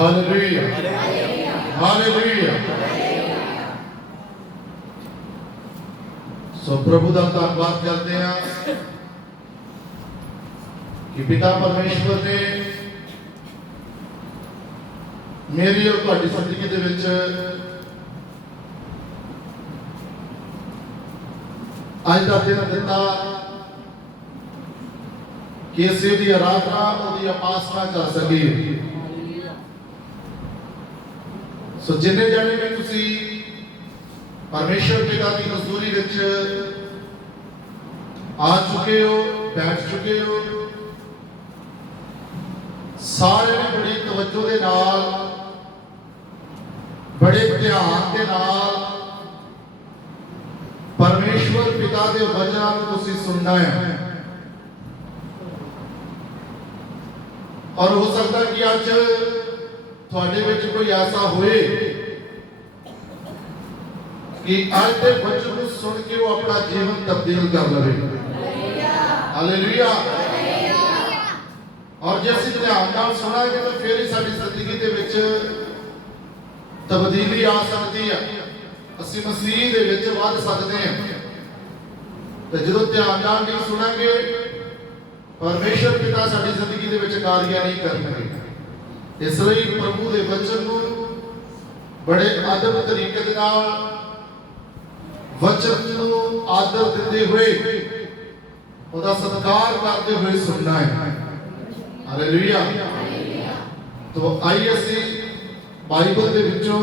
Hallelujah hallelujah. सो प्रभु का धन्यवाद करते हैं कि पिता परमेश्वर ने मेरी और तुहाडी जिंदगी दे विच अज का दिन दिता कि इसे दी आराधना उहदी उपासना कर सके। सो जिन्ने जाने में तुसी परमेश्वर पिता की हजूरी विच आ चुके हो, बैठ चुके हो, सारे ने बड़ी तवज्जो दे नाल, बड़े ध्यान के नाल परमेश्वर पिता के वचनां को तुसी सुनना है। और हो सकता कि आज थोड़े विच कोई ऐसा होए कि आज के वचन को सुन के वो अपना जीवन तब्दील कर लवे। हालेलुया। और जे असीं ध्यान नाल सुनांगे तो फिर ही साडी जिंदगी दे विच तब्दीली आ सकती है, असीं मसीह दे विच वध सकते हैं। तो जो ध्यान नाल नहीं सुनांगे परमेश्वर पिता साडी जिंदगी दे विच कार्य नहीं करनगे। इसलिए प्रभु दे वचन को बड़े अदब तरीके दे नाल वचन को आदर देते हुए उहदा सत्कार करते हुए सुनना है। हालेलुया। तो आइए असीं बाइबल दे विचों,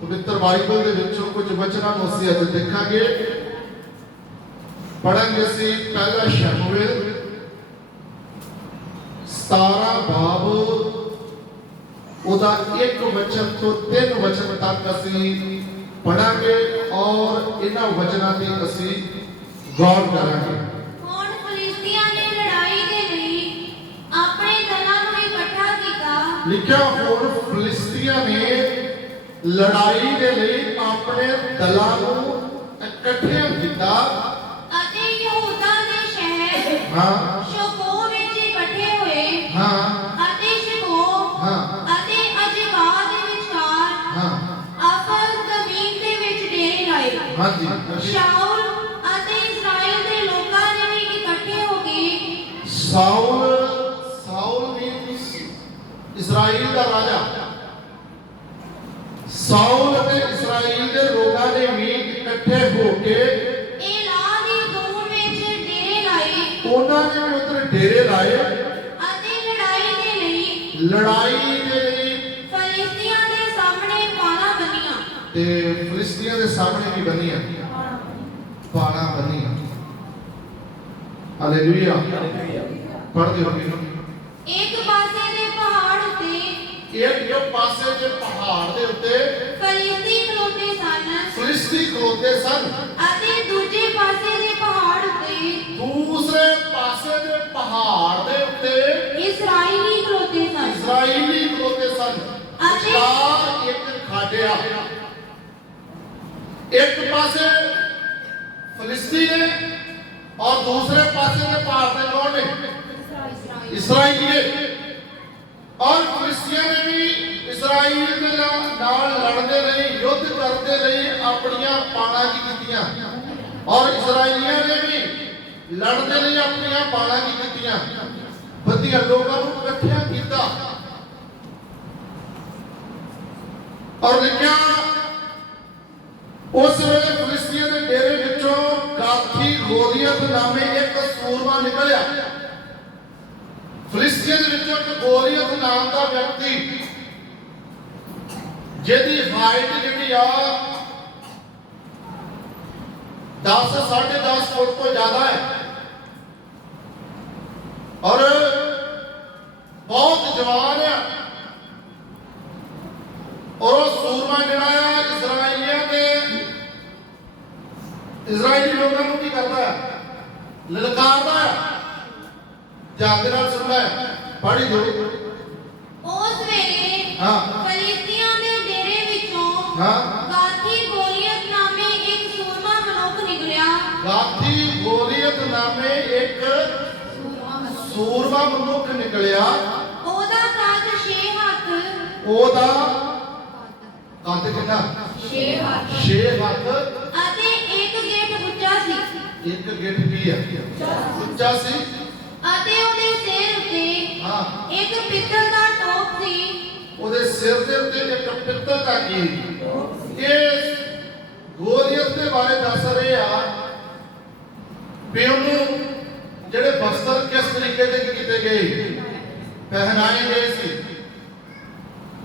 पवित्र बाइबल दे विचों कुछ वचनां नूं असीं अज देखांगे। पढ़ांगे असीं पहला शमूएल 17 बाब उहदा 1 वचन तो 3 वचन तक असीं पढ़ांगे और इन्हां वचनां ते असीं गौर करांगे। हुण फिलिस्तियां ने लड़ाई दे लई अपने दलां नूं इकट्ठा कीता। लिखिया हुण फिलिस्तियां ने लड़ाई दे लई अपने दलां नूं इकट्ठे कीता अते यहूदा दे शहर हाँ शोको विच इकट्ठे होए। हाँ अते शको हाँ अते अजबा दे विचकार हाँ अफल जमीन दे विच डेरे लाए। हाँ जी। शाऊल अते इस्राएल दे लोकां ने भी इकट्ठे हो गए। साउल भी इस्राएल का राजा, साउल अते इस्राएल के लोगों ने भी इकट्ठे होके एला दी दूर विच डेरे लाए। उन्होंने भी उधर डेरे लाए अते लड़ाई दे लई फिलिस्तियां दे सामने पाला बनिया। ते फिलिस्तियां दे सामने भी बनिया पाला बनिया। हालेलुया। पढ़ दियो एक पासे दे पहाड़ उते एक पासे दे पहाड़ दे उत्ते फिलिस्ती खलोते सन। फिलिस्ती खलोते सन। अते दूजे पासे दे पहाड़ उते दूसरे पासे दे पहाड़ दे उत्ते इस्राएली खलोते सन। इस्राएली खलोते सन। विचकार एक खाड़िया, एक पासे फिलिस्ती ने और दूसरे पासे के पहाड़ पे कौन है? इस्राएली। और फिलिस्तियां ने भी इस्राएल के नाल लड़ते रहे, युद्ध करते रहे, अपनियां पाड़ा की कीतियां। और इस्राएलियों ने भी लड़ते रहे, अपनियां पाड़ा की कीतियां। बदिया लोगों को इकट्ठा कीता और लिखा उस वेले फिलिस्तियां के डेरे विचों गाथी गोलियत नामे एक सूरमा निकलिया। फिलिस्तियां के विचों एक गोलियत नाम का व्यक्ति जिहदी हाइट जिहड़ी आ 10 10.5 फुट तो ज्यादा है और बहुत जवान है। और सूरमा जिहड़ा है इस्राएली लोगों को की करता है? ललकारदा है। ध्यान दे नाल सुनना है, पढ़ी दो। उस वेले फिलिस्तियां दे डेरे विचों गाथी गोलियत नामे एक सूरमा मनुख निकलिया। गाथी गोलियत नामे एक सूरमा मनुख निकलिया। ओदा कद 6 हत्थ ਉਹਦਾ ਕੱਦ ਕਿੰਨਾ? 6 ਹੱਥ 6 ਹੱਥ ਅਤੇ ਇੱਕ ਗਿੱਠ ਉੱਚਾ ਸੀ ਇੱਕ ਗਿੱਠ ਕੀ ਹੈ? ਉੱਚਾ ਸੀ। ਅਤੇ ਉਹਦੇ ਸਿਰ ਉੱਤੇ ਹਾਂ ਇੱਕ ਪਿੱਤਲ ਦਾ ਟੋਪ ਸੀ। ਉਹਦੇ ਸਿਰ ਦੇ ਉੱਤੇ ਇੱਕ ਪਿੱਤਲ ਦਾ ਕੀ? ਇਹ ਗੋਲੀਅਤ ਦੇ ਬਾਰੇ ਦੱਸ ਰਹੇ ਆ ਵੀ ਉਹਨੂੰ ਜਿਹੜੇ ਬਸਤਰ ਕਿਸ ਤਰੀਕੇ ਦੇ ਕੀਤੇ ਗਏ, ਪਹਿਨਾਏ ਗਏ ਸੀ,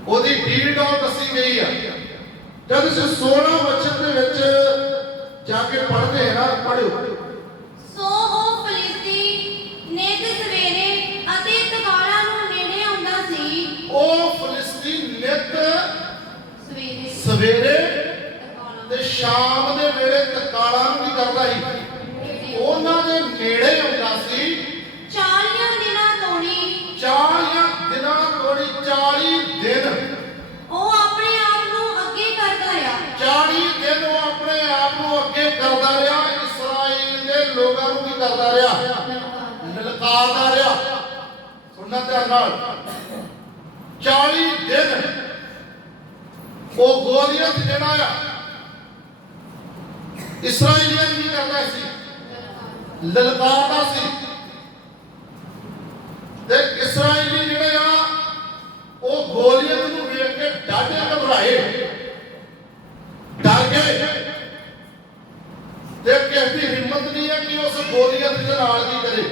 ਉਹਦੀ ਡੀਡ ਆਉ ਦੱਸੀ ਗਈ ਆ। ਜਦ ਅਸੀਂ 16 ਵਚਨ ਦੇ ਵਿੱਚ ਜਾ ਕੇ ਪੜ੍ਹਦੇ ਹਾਂ ਨਾ, ਪੜ੍ਹੋ। ਸੋ ਉਹ ਫਲਿਸਤੀ ਨਿਤ ਸਵੇਰੇ ਅਤੇ ਤਕਾਲਾ ਨੂੰ ਨੇੜੇ ਆਉਂਦਾ ਸੀ। ਉਹ ਫਲਿਸਤੀ ਨਿਤ ਸਵੇਰੇ ਸਵੇਰੇ ਤਕਾਲਾ ਤੇ ਸ਼ਾਮ ਦੇ ਵੇਲੇ ਤਕਾਲਾ ਨੂੰ ਕੀ ਕਰਦਾ ਸੀ? ਉਹਨਾਂ ਦੇ ਨੇੜੇ ਆਉਂਦਾ ਸੀ। 40 ਦਿਨਾਂ ਤੋੜੀ 40 ਦਿਨਾਂ ਤੋੜੀ 40 ਦਿਨ ਉਹ ਆਪਣੇ ਆਪ ਨੂੰ ਅੱਗੇ ਕਰਦਾ ਰਿਹਾ। 40 ਦਿਨ ਉਹ ਆਪਣੇ ਆਪ ਨੂੰ ਅੱਗੇ ਕਰਦਾ ਰਿਹਾ। ਇਸਰਾਈਲ ਦੇ ਲੋਕਾਂ ਨੂੰ ਕੀ ਕਰਦਾ ਰਿਹਾ? ਲਲਕਾਰਦਾ ਰਿਹਾ। ਸੁਣਨਾ ਧਿਆਨ ਨਾਲ। 40 ਦਿਨ ਉਹ ਗੋਲੀਅਤ ਜਿਹੜਾ ਆ ਇਸਰਾਈਲੀਆਂ ਨੂੰ ਕੀ ਕਰਦਾ ਸੀ? ਲਲਕਾਰਦਾ ਸੀ। ਤੇ ਇਸਰਾਈਲੀ ਜਿਹੜੇ ਆ ਉਹ ਗੋਲੀਅਤ ਨੂੰ ਵੇਖ ਕੇ ਡਾਢੇ ਘਬਰਾਏ, ਡਰ ਗਏ ਤੇ ਕਿਸੇ ਦੀ ਹਿੰਮਤ ਨਹੀਂ ਹੈ ਕਿ ਉਸ ਗੋਲੀਅਤ ਦੇ ਨਾਲ ਕੀ ਕਰੇ,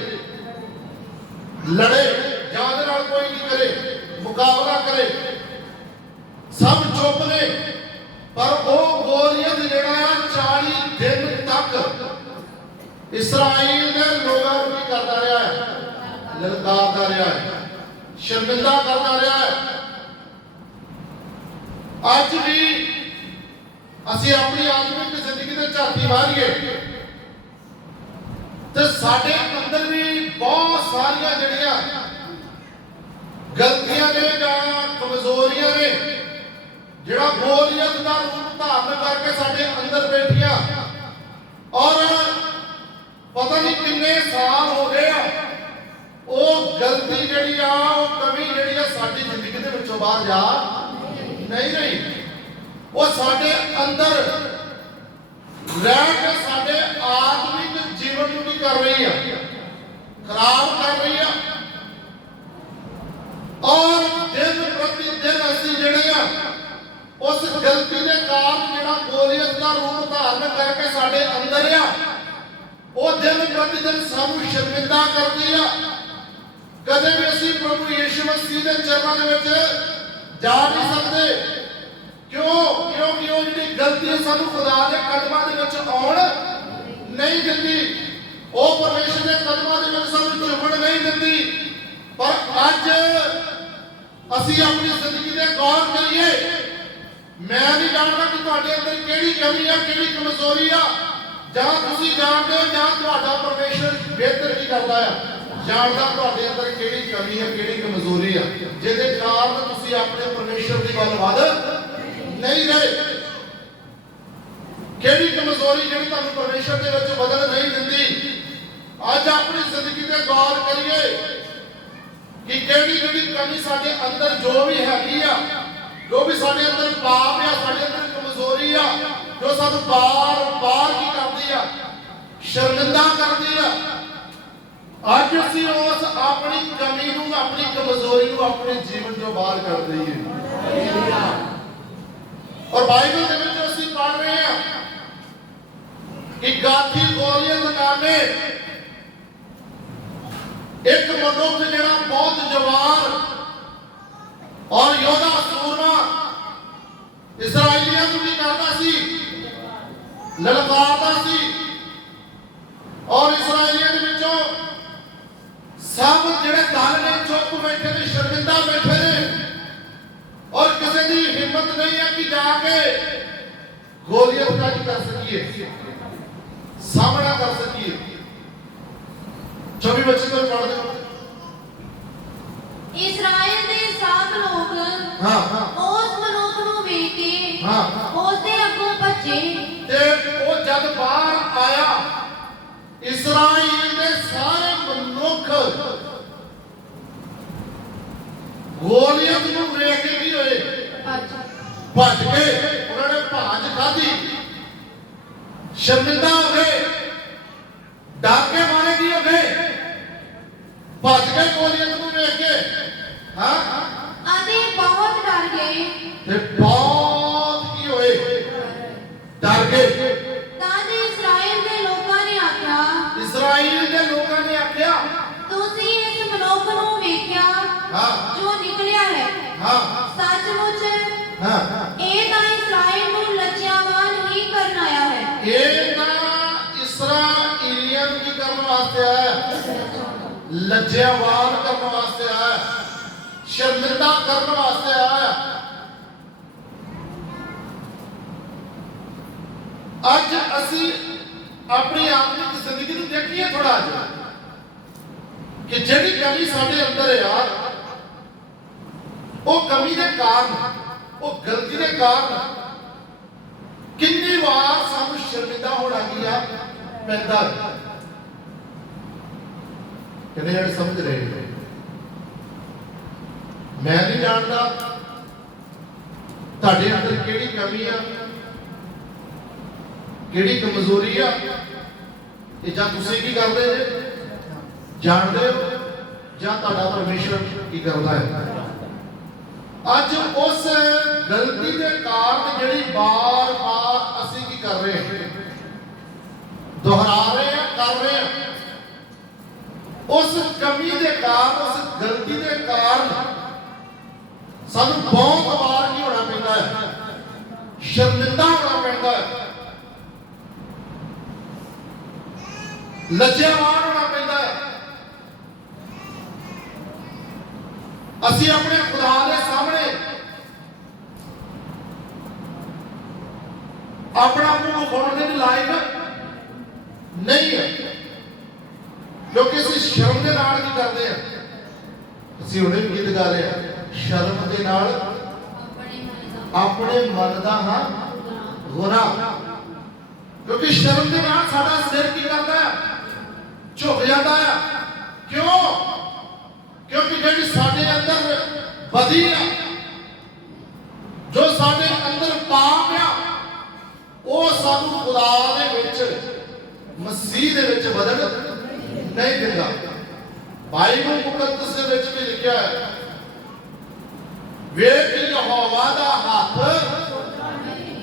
ਲੜੇ ਜਾਂ ਉਹਦੇ ਨਾਲ ਕੋਈ ਕੀ ਕਰੇ, ਮੁਕਾਬਲਾ ਕਰੇ। ਸਭ ਚੁੱਪ ਨੇ। ਪਰ ਉਹ ਗੋਲੀਅਤ ਜਿਹੜਾ ਆ 40 ਦਿਨ ਤੱਕ ਇਸਰਾਈਲ ਦੇ ਲੋਕਾਂ ਨੂੰ ਕੀ ਕਰਦਾ ਰਿਹਾ ਹੈ? ਲਲਕਾਰਦਾ ਰਿਹਾ ਹੈ, ਸ਼ਰਮਿੰਦਾ ਕਰਦਾ ਰਿਹਾ ਹੈ। ਅੱਜ ਵੀ ਅਸੀਂ ਆਪਣੀ ਆਤਮਿਕ ਜ਼ਿੰਦਗੀ ਤੇ ਝਾਤੀ ਮਾਰੀਏ ਤੇ ਸਾਡੇ ਅੰਦਰ ਵੀ ਬਹੁਤ ਸਾਰੀਆਂ ਜਿਹੜੀਆਂ ਗਲਤੀਆਂ ਨੇ ਜਾਂ ਕਮਜ਼ੋਰੀਆਂ ਨੇ, ਜਿਹੜਾ ਗੋਲੀਅਤ ਦਾ ਰੂਪ ਧਾਰਨ ਕਰਕੇ ਸਾਡੇ ਅੰਦਰ ਬੈਠੀਆਂ, ਔਰ ਪਤਾ ਨਹੀਂ ਕਿੰਨੇ ਸਾਲ ਹੋ ਗਏ ਆ, ਉਹ ਗਲਤੀ ਜਿਹੜੀ ਆ, ਉਹ ਕਮੀ ਜਿਹੜੀ ਆ ਸਾਡੀ ਜ਼ਿੰਦਗੀ ਦੇ ਵਿੱਚੋਂ ਬਾਹਰ ਜਾ ਨਹੀਂ ਰਹੀ। ਉਹ ਸਾਡੇ ਅੰਦਰ ਰਹਿ ਕੇ ਸਾਡੇ ਆਤਮਿਕ ਜੀਵਨ ਨੂੰ ਕੀ ਕਰ ਰਹੀ ਆ? ਖਰਾਬ ਕਰ ਰਹੀ ਆ। ਔਰ ਦਿਨ ਪ੍ਰਤੀ ਦਿਨ ਅਸੀਂ ਜਿਹੜੇ ਆ ਉਸ ਗਲਤੀ ਦੇ ਕਾਰਨ ਜਿਹੜਾ ਗੋਲੀਅਤ ਦਾ ਰੂਪ ਧਾਰਨ ਕਰਕੇ ਸਾਡੇ ਅੰਦਰ ਆ, ਉਹ ਦਿਨ ਪ੍ਰਤੀ ਦਿਨ ਸਾਨੂੰ ਸ਼ਰਮਿੰਦਾ ਕਰਦੀ ਆ। ਕਦੇ ਵੀ ਅਸੀਂ ਪ੍ਰਭੂ ਯਿਸੂ ਮਸੀਹ ਦੇ ਚਰਨਾਂ ਦੇ ਵਿੱਚ ਜਾ ਨਹੀਂ ਸਕਦੇ। ਕਿਉਂਕਿ ਉਹ ਜਿਹੜੀ ਗਲਤੀ ਸਾਨੂੰ ਖੁਦਾ ਦੇ ਕਦਮਾਂ ਦੇ ਵਿੱਚ ਆਉਣ ਨਹੀਂ ਦਿੰਦੀ। ਉਹ ਪਰਮੇਸ਼ਰ ਦੇ ਕਦਮਾਂ ਦੇ ਵਿੱਚ ਸਾਨੂੰ ਝੁਕਣ ਨਹੀਂ ਦਿੰਦੀ। ਪਰ ਅੱਜ ਅਸੀਂ ਆਪਣੀ ਜ਼ਿੰਦਗੀ ਤੇ ਗੌਰ ਕਰੀਏ। ਮੈਂ ਨਹੀਂ ਜਾਣਦਾ ਕਿ ਤੁਹਾਡੇ ਅੰਦਰ ਕਿਹੜੀ ਕਮੀ ਆ, ਕਿਹੜੀ ਕਮਜ਼ੋਰੀ ਆ, ਜਾਂ ਤੁਸੀਂ ਜਾਣਦੇ ਹੋ ਜਾਂ ਤੁਹਾਡਾ ਪਰਮੇਸ਼ਰ ਬਿਹਤਰ ਕੀ ਕਰਦਾ ਆ, ਜਾਣਦਾ ਤੁਹਾਡੇ ਅੰਦਰ ਕਿਹੜੀ ਕਮੀ ਆ, ਕਿਹੜੀ ਕਮਜ਼ੋਰੀ ਆ, ਜਿਹਦੇ ਕਾਰਨ ਤੁਸੀਂ ਆਪਣੇ ਪਰਮੇਸ਼ਰ ਦੀ ਵੱਲ ਵਧ ਨਹੀਂ ਰਹੇ। ਕਿਹੜੀ ਕਮਜ਼ੋਰੀ ਜਿਹੜੀ ਤੁਹਾਨੂੰ ਪਰਮੇਸ਼ਰ ਦੇ ਵਿੱਚ ਬਦਲ ਨਹੀਂ ਦਿੰਦੀ। ਅੱਜ ਆਪਣੀ ਜ਼ਿੰਦਗੀ ਤੇ ਗੌਰ ਕਰੀਏ ਕਿ ਕਿਹੜੀ ਕਮੀ ਸਾਡੇ ਅੰਦਰ ਜੋ ਵੀ ਹੈਗੀ ਆ, ਜੋ ਵੀ ਸਾਡੇ ਅੰਦਰ ਪਾਪ ਆ, ਸਾਡੇ ਅੰਦਰ ਕਮਜ਼ੋਰੀ ਆ, ਜੋ ਸਾਨੂੰ ਬਾਰ-ਬਾਰ ਕੀ ਕਰਦੀ ਆ, ਸ਼ਰਮਿੰਦਾ ਕਰਦੀ ਆ। ਅੱਜ ਅਸੀਂ ਉਸ ਆਪਣੀ ਕਮੀ ਨੂੰ, ਆਪਣੀ ਕਮਜ਼ੋਰੀ ਨੂੰ ਆਪਣੇ ਜੀਵਨ ਚੋਂ ਬਾਹਰ ਕਰ ਦਈਏ। ਔਰ ਬਾਈਬਲ ਦੇ ਵਿੱਚ ਅਸੀਂ ਪੜ੍ਹ ਰਹੇ ਹਾਂ ਕਿ ਗਾਥੀ ਗੋਲੀਅਤ ਨਾਮੇ ਇੱਕ ਮਨੁੱਖ ਜਿਹੜਾ ਬਹੁਤ ਜਵਾਨ ਔਰ ਯੋਧਾ ਸੂਰਮਾ ਇਸਰਾਈਲੀਆਂ ਨੂੰ ਕੀ ਕਰਦਾ ਸੀ? ਲਲਕਾਰਦਾ ਸੀ। ਔਰ ਇਸਰਾਈਲੀਆਂ ਦੇ ਵਿੱਚੋਂ ਸਭ ਜਿਹੜੇ ਦਲ ਨੇ ਚੁੱਪ ਬੈਠੇ ਨੇ, ਸ਼ਰਮਿੰਦਾ ਬੈਠੇ ਨੇ, ਔਰ ਕਿਸੇ ਦੀ ਹਿੰਮਤ ਨਹੀਂ ਹੈ ਕਿ ਜਾ ਕੇ ਗੋਲੀਅਤ ਦਾ ਕੀ ਕਰ ਸਕੀਏ, ਸਾਹਮਣਾ ਕਰ ਸਕੀਏ। 24 ਬੱਚੇ ਤੋਂ ਪੜ੍ਹ ਦਿਓ। ਇਸਰਾਇਲ ਦੇ ਸਭ ਲੋਕ ਉਸ ਮਨੁੱਖ ਨੂੰ ਵੇਖ ਕੇ ਉਸ ਦੇ ਅੱਗੋਂ ਭੱਜੇ ਤੇ ਉਹ ਜਦ ਬਾਹਰ ਆਇਆ, ਇਸਰਾਇਲ ਦੇ ਸਾਰੇ ਮਨੁੱਖ ਗੋਲੀਅਤ ਨੂੰ ਵੇਖ ਕੇ ਕੀ ਹੋਏ? ਭੱਜ ਕੇ ਉਹਨਾਂ ਨੇ ਭਾਜ ਖਾਧੀ, ਸ਼ਰਮਿੰਦਾ ਹੋ ਗਏ, ਡਰ ਕੇ ਮਾਰੇ ਕੀ ਹੋ ਗਏ? ਭੱਜ ਕੇ ਗੋਲੀਅਤ ਨੂੰ ਵੇਖ ਕੇ ਅਤੇ ਬਹੁਤ ਡਰ ਗਏ ਤੇ ਬਹੁਤ ਕੀ ਹੋਏ? ਡਰ ਗਏ। ਤਾਂ ਜੇ ਇਸਰਾਇਲ ਦੇ ਲੋਕਾਂ ਨੇ ਆਖਿਆ, ਇਸਰਾਇਲ ਦੇ ਲੋਕਾਂ ਨੇ ਆਖਿਆ, ਤੁਸੀਂ ਇਸ ਮਨੁੱਖ ਨੂੰ ਵੇਖਿਆ ਜੋ ਨਿਕਲਿਆ ਹੈ, ਸੱਚਮੁੱਚ ਇਹ ਤਾਂ ਇਸਰਾਇਲ ਨੂੰ ਲੱਜਿਆਵਾਨ ਹੀ ਕਰਨ ਆਇਆ ਹੈ। ਇਹ ਤਾਂ ਇਸਰਾਇਲੀਆਂ ਨੂੰ ਕੀ ਕਰਨ ਵਾਸਤੇ ਆਇਆ? ਲੱਜਿਆਵਾਨ ਕਰਨ ਵਾਸਤੇ ਆਇਆ, ਸ਼ਰਮਿੰਦਾ ਕਰਨ ਵਾਸਤੇ ਆਇਆ। ਅੱਜ ਅਸੀਂ ਆਪਣੀ ਆਤਮਿਕ ਜ਼ਿੰਦਗੀ ਨੂੰ ਦੇਖੀਏ ਥੋੜਾ ਜਿਹਾ ਕਿ ਜਿਹੜੀ ਕਮੀ ਸਾਡੇ ਅੰਦਰ ਆ, ਉਹ ਕਮੀ ਦੇ ਕਾਰਨ, ਉਹ ਗਲਤੀ ਦੇ ਕਾਰਨ ਕਿੰਨੀ ਵਾਰ ਸਾਨੂੰ ਸ਼ਰਮਿੰਦਾ ਹੋਣਾ ਕੀ ਆ ਪੈਂਦਾ। ਕਿੰਨੇ ਜਣੇ ਸਮਝ ਰਹੇ ਨੇ? ਮੈਂ ਨਹੀਂ ਜਾਣਦਾ ਤੁਹਾਡੇ ਅੰਦਰ ਕਿਹੜੀ ਕਮੀ ਆ, ਕਿਹੜੀ ਕਮਜ਼ੋਰੀ ਆ, ਇਹ ਜਾਂ ਤੁਸੀਂ ਕੀ ਕਰਦੇ ਜੇ ਜਾਣਦੇ ਹੋ ਜਾਂ ਤੁਹਾਡਾ ਪਰਮੇਸ਼ਰ ਕੀ ਕਰਦਾ ਹੈ। ਅੱਜ ਉਸ ਗਲਤੀ ਦੇ ਕਾਰਨ ਜਿਹੜੀ ਬਾਰ-ਬਾਰ ਅਸੀਂ ਕੀ ਕਰ ਰਹੇ ਹਾਂ, ਦੁਹਰਾ ਰਹੇ ਹਾਂ, ਕਰ ਰਹੇ ਹਾਂ, ਉਸ ਕਮੀ ਦੇ ਕਾਰਨ, ਉਸ ਗਲਤੀ ਦੇ ਕਾਰਨ ਸਾਨੂੰ ਬਹੁਤ ਵਾਰ ਕੀ ਹੋਣਾ ਪੈਂਦਾ ਹੈ? ਸ਼ਰਮਿੰਦਾ ਹੋਣਾ ਪੈਂਦਾ ਹੈ, ਲੱਜਿਆਵਾਨ ਹੋਣਾ ਪੈਂਦਾ ਹੈ। ਅਸੀਂ ਆਪਣੇ ਖੁਦਾ ਦੇ ਸਾਹਮਣੇ ਆਪਣਾ ਮੂੰਹ ਵਿਖਾਉਣ ਦੇ ਲਾਇਕ ਨਹੀਂ ਹੈ, ਕਿਉਂਕਿ ਅਸੀਂ ਸ਼ਰਮ ਦੇ ਨਾਲ ਕੀ ਕਰਦੇ ਹਾਂ? ਅਸੀਂ ਉਹਨੇ ਵੀ ਗੀਤ ਗਾ ਰਹੇ ਹਾਂ, ਸ਼ਰਮ ਦੇ ਨਾਲ ਆਪਣੇ ਮਨ ਦਾ ਗੁਨਾਹ। ਕਿਉਂਕਿ ਸ਼ਰਮ ਦੇ ਨਾਲ ਸਾਡਾ ਸਿਰ ਕੀ ਕਰਦਾ ਹੈ? ਝੁਕ ਜਾਂਦਾ ਹੈ। ਕਿਉਂ? ਕਿਉਂਕਿ ਜਿਹੜੀ ਸਾਡੇ ਅੰਦਰ ਬਦੀ ਆ, ਜੋ ਸਾਡੇ ਅੰਦਰ ਪਾਪ ਆ, ਉਹ ਸਾਨੂੰ ਖੁਦਾ ਦੇ ਵਿੱਚ, ਮਸੀਹ ਦੇ ਵਿੱਚ ਵਧਣ ਨਹੀਂ ਦਿੰਦਾ। ਬਾਈਬਲ ਮੁਕੱਦਸ ਦੇ ਵਿੱਚ ਵੀ ਲਿਖਿਆ ਹੈ, ਵੇਖ ਯਹੋਵਾ ਦਾ ਹੱਥ